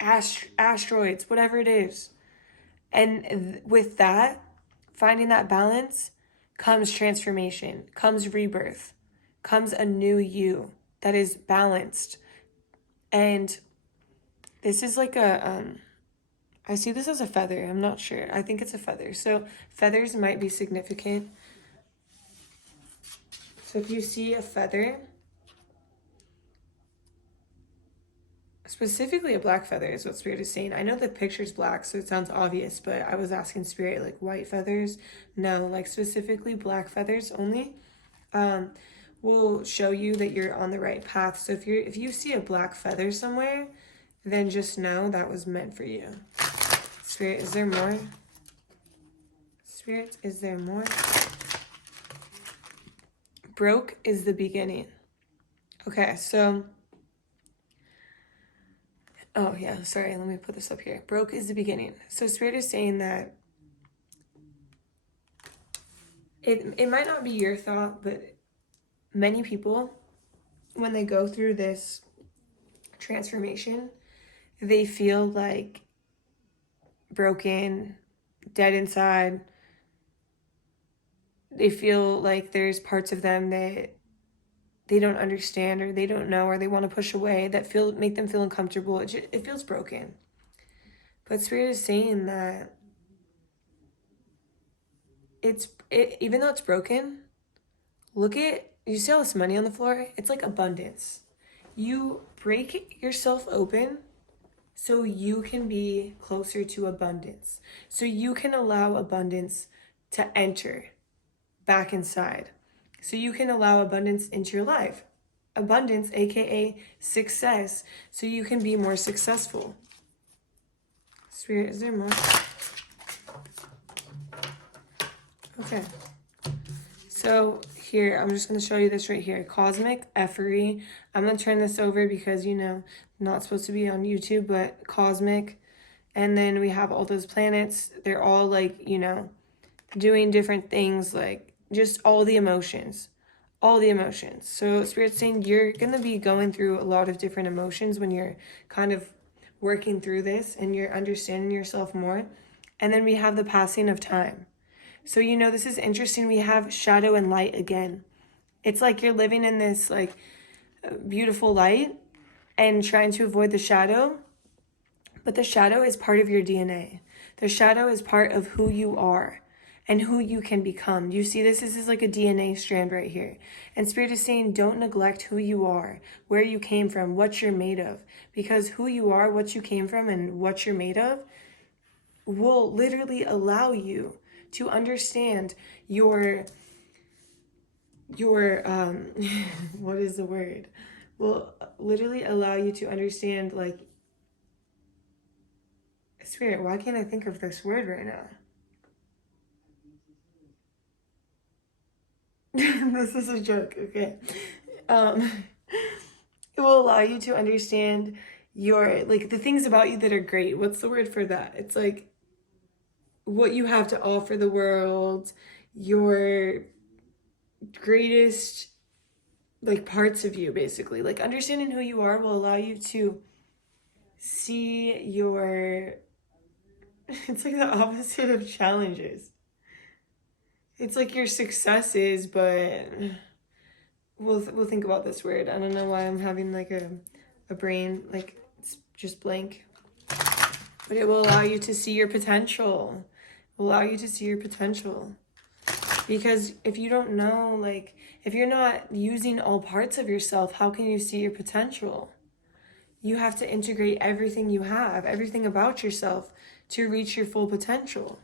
asteroids, whatever it is. And with that, finding that balance, comes transformation, comes rebirth, comes a new you that is balanced. And this is like I see this as a feather. I'm not sure. I think it's a feather. So feathers might be significant. So if you see a feather, specifically a black feather is what Spirit is saying. I know the picture's black, so it sounds obvious, but I was asking Spirit, like, white feathers. No, like specifically black feathers only will show you that you're on the right path. So if you see a black feather somewhere, then just know that was meant for you. Spirit, is there more? Spirit, is there more? Broke is the beginning. Okay, so oh, yeah, sorry, let me put this up here. Broke is the beginning. So Spirit is saying that it might not be your thought, but many people, when they go through this transformation, they feel like broken, dead inside. They feel like there's parts of them that they don't understand or they don't know or they want to push away that make them feel uncomfortable. It feels broken. But Spirit is saying that even though it's broken, you see all this money on the floor? It's like abundance. You break yourself open so you can be closer to abundance. So you can allow abundance to enter back inside. So you can allow abundance into your life. Abundance, aka success, so you can be more successful. Spirit, is there more? Okay. So here, I'm just going to show you this right here. Cosmic Effery. I'm going to turn this over because, you know, not supposed to be on YouTube, but cosmic. And then we have all those planets. They're all like, you know, doing different things, like just all the emotions. All the emotions. So Spirit's saying you're going to be going through a lot of different emotions when you're kind of working through this and you're understanding yourself more. And then we have the passing of time. So, you know, this is interesting. We have shadow and light again. It's like you're living in this like beautiful light and trying to avoid the shadow. But the shadow is part of your DNA. The shadow is part of who you are and who you can become. You see this is like a DNA strand right here. And Spirit is saying don't neglect who you are, where you came from, what you're made of. Because who you are, what you came from, and what you're made of will literally allow you to understand your what is the word? Will literally allow you to understand, like, Spirit, why can't I think of this word right now? This is a joke, okay? Um, it will allow you to understand your, like, the things about you that are great. What's the word for that? It's like what you have to offer the world, your greatest, like, parts of you, basically. Like, understanding who you are will allow you to see your, it's like the opposite of challenges. It's like your successes, but we'll think about this word. I don't know why I'm having like a brain, like it's just blank. But it will allow you to see your potential. It will allow you to see your potential. Because if you don't know, like, if you're not using all parts of yourself, how can you see your potential? You have to integrate everything you have, everything about yourself to reach your full potential.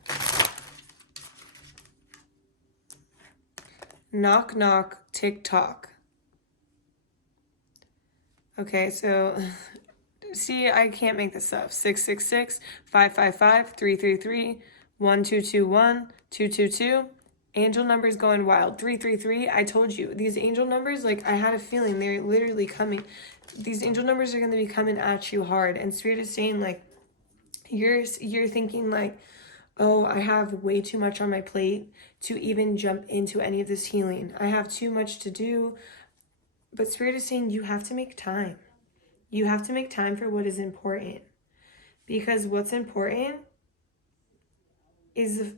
Knock, knock, tick tock. Okay, so see, I can't make this up. 666 555 333 1221 222. Angel numbers going wild. 333. I told you, these angel numbers, like, I had a feeling they're literally coming. These angel numbers are going to be coming at you hard. And Spirit is saying, like, you're thinking, like, oh, I have way too much on my plate to even jump into any of this healing. I have too much to do. But Spirit is saying you have to make time. You have to make time for what is important. Because what's important is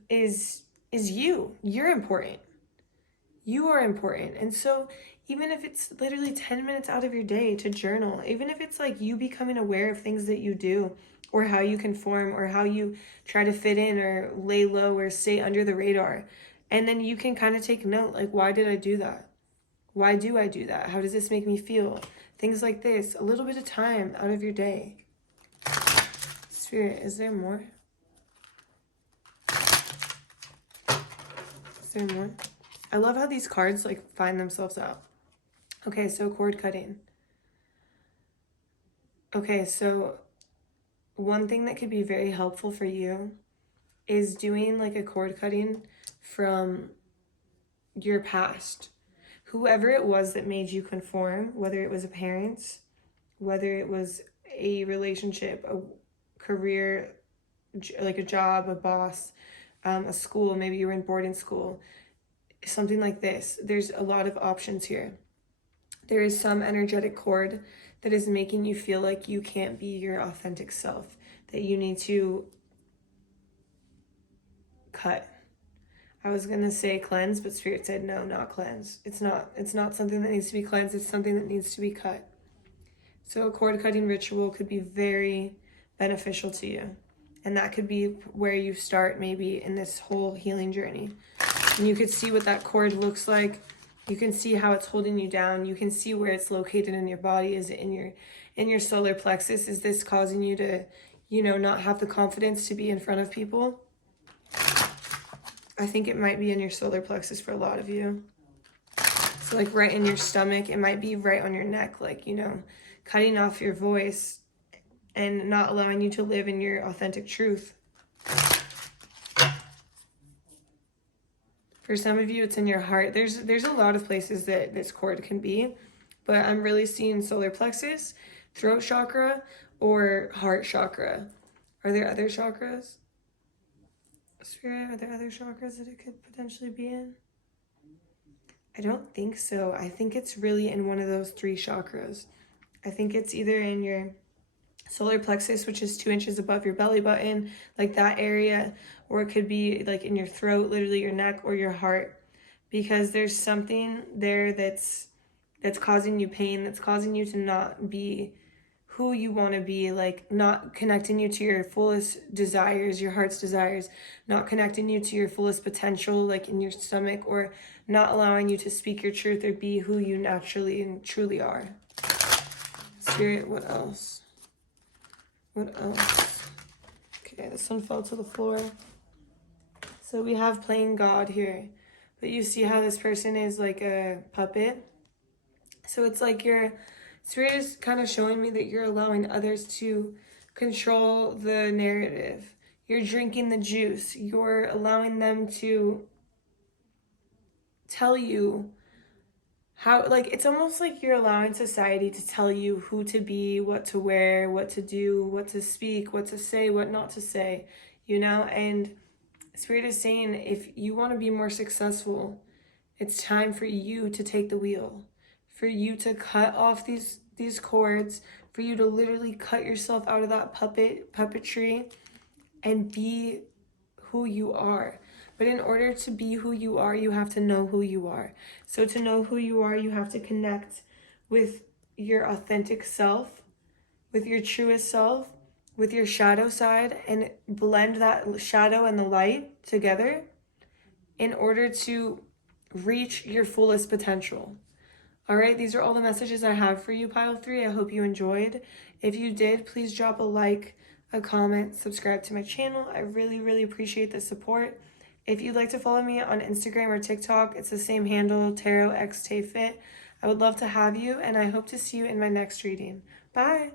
you. You're important. You are important. And so even if it's literally 10 minutes out of your day to journal, even if it's like you becoming aware of things that you do or how you conform or how you try to fit in or lay low or stay under the radar, and then you can kind of take note, like, why did I do that? Why do I do that? How does this make me feel? Things like this. A little bit of time out of your day. Spirit, is there more? Is there more? I love how these cards, like, find themselves out. Okay, so cord cutting. Okay, so one thing that could be very helpful for you is doing, like, a cord cutting from your past. Whoever it was that made you conform, whether it was a parent, whether it was a relationship, a career, like a job, a boss, a school, maybe you were in boarding school, something like this. There's a lot of options here. There is some energetic cord that is making you feel like you can't be your authentic self, that you need to cut. I was gonna say cleanse, but Spirit said no, not cleanse. It's not something that needs to be cleansed, it's something that needs to be cut. So a cord cutting ritual could be very beneficial to you. And that could be where you start maybe in this whole healing journey. And you could see what that cord looks like. You can see how it's holding you down. You can see where it's located in your body. Is it in your solar plexus? Is this causing you to, not have the confidence to be in front of people? I think it might be in your solar plexus for a lot of you. So like right in your stomach, it might be right on your neck, like, cutting off your voice and not allowing you to live in your authentic truth. For some of you, it's in your heart. There's a lot of places that this cord can be, but I'm really seeing solar plexus, throat chakra, or heart chakra. Are there other chakras? Spirit, are there other chakras that it could potentially be in? I don't think so. I think it's really in one of those 3 chakras. I think it's either in your solar plexus, which is 2 inches above your belly button, like that area, or it could be like in your throat, literally your neck, or your heart, because there's something there that's causing you pain, that's causing you to not be who you want to be, like not connecting you to your fullest desires, your heart's desires, not connecting you to your fullest potential, like in your stomach, or not allowing you to speak your truth or be who you naturally and truly are. Spirit, what else? What else? Okay, this one fell to the floor. So we have playing God here. But you see how this person is like a puppet? So it's like Spirit is kind of showing me that you're allowing others to control the narrative. You're drinking the juice. You're allowing them to tell you how, like, it's almost like you're allowing society to tell you who to be, what to wear, what to do, what to speak, what to say, what not to say, and Spirit is saying, if you want to be more successful, it's time for you to take the wheel, for you to cut off these cords, for you to literally cut yourself out of that puppetry and be who you are. But in order to be who you are, you have to know who you are. So to know who you are, you have to connect with your authentic self, with your truest self, with your shadow side, and blend that shadow and the light together in order to reach your fullest potential. All right, these are all the messages I have for you, Pile 3. I hope you enjoyed. If you did, please drop a like, a comment, subscribe to my channel. I really, really appreciate the support. If you'd like to follow me on Instagram or TikTok, it's the same handle, TarotXTayFit. I would love to have you, and I hope to see you in my next reading. Bye!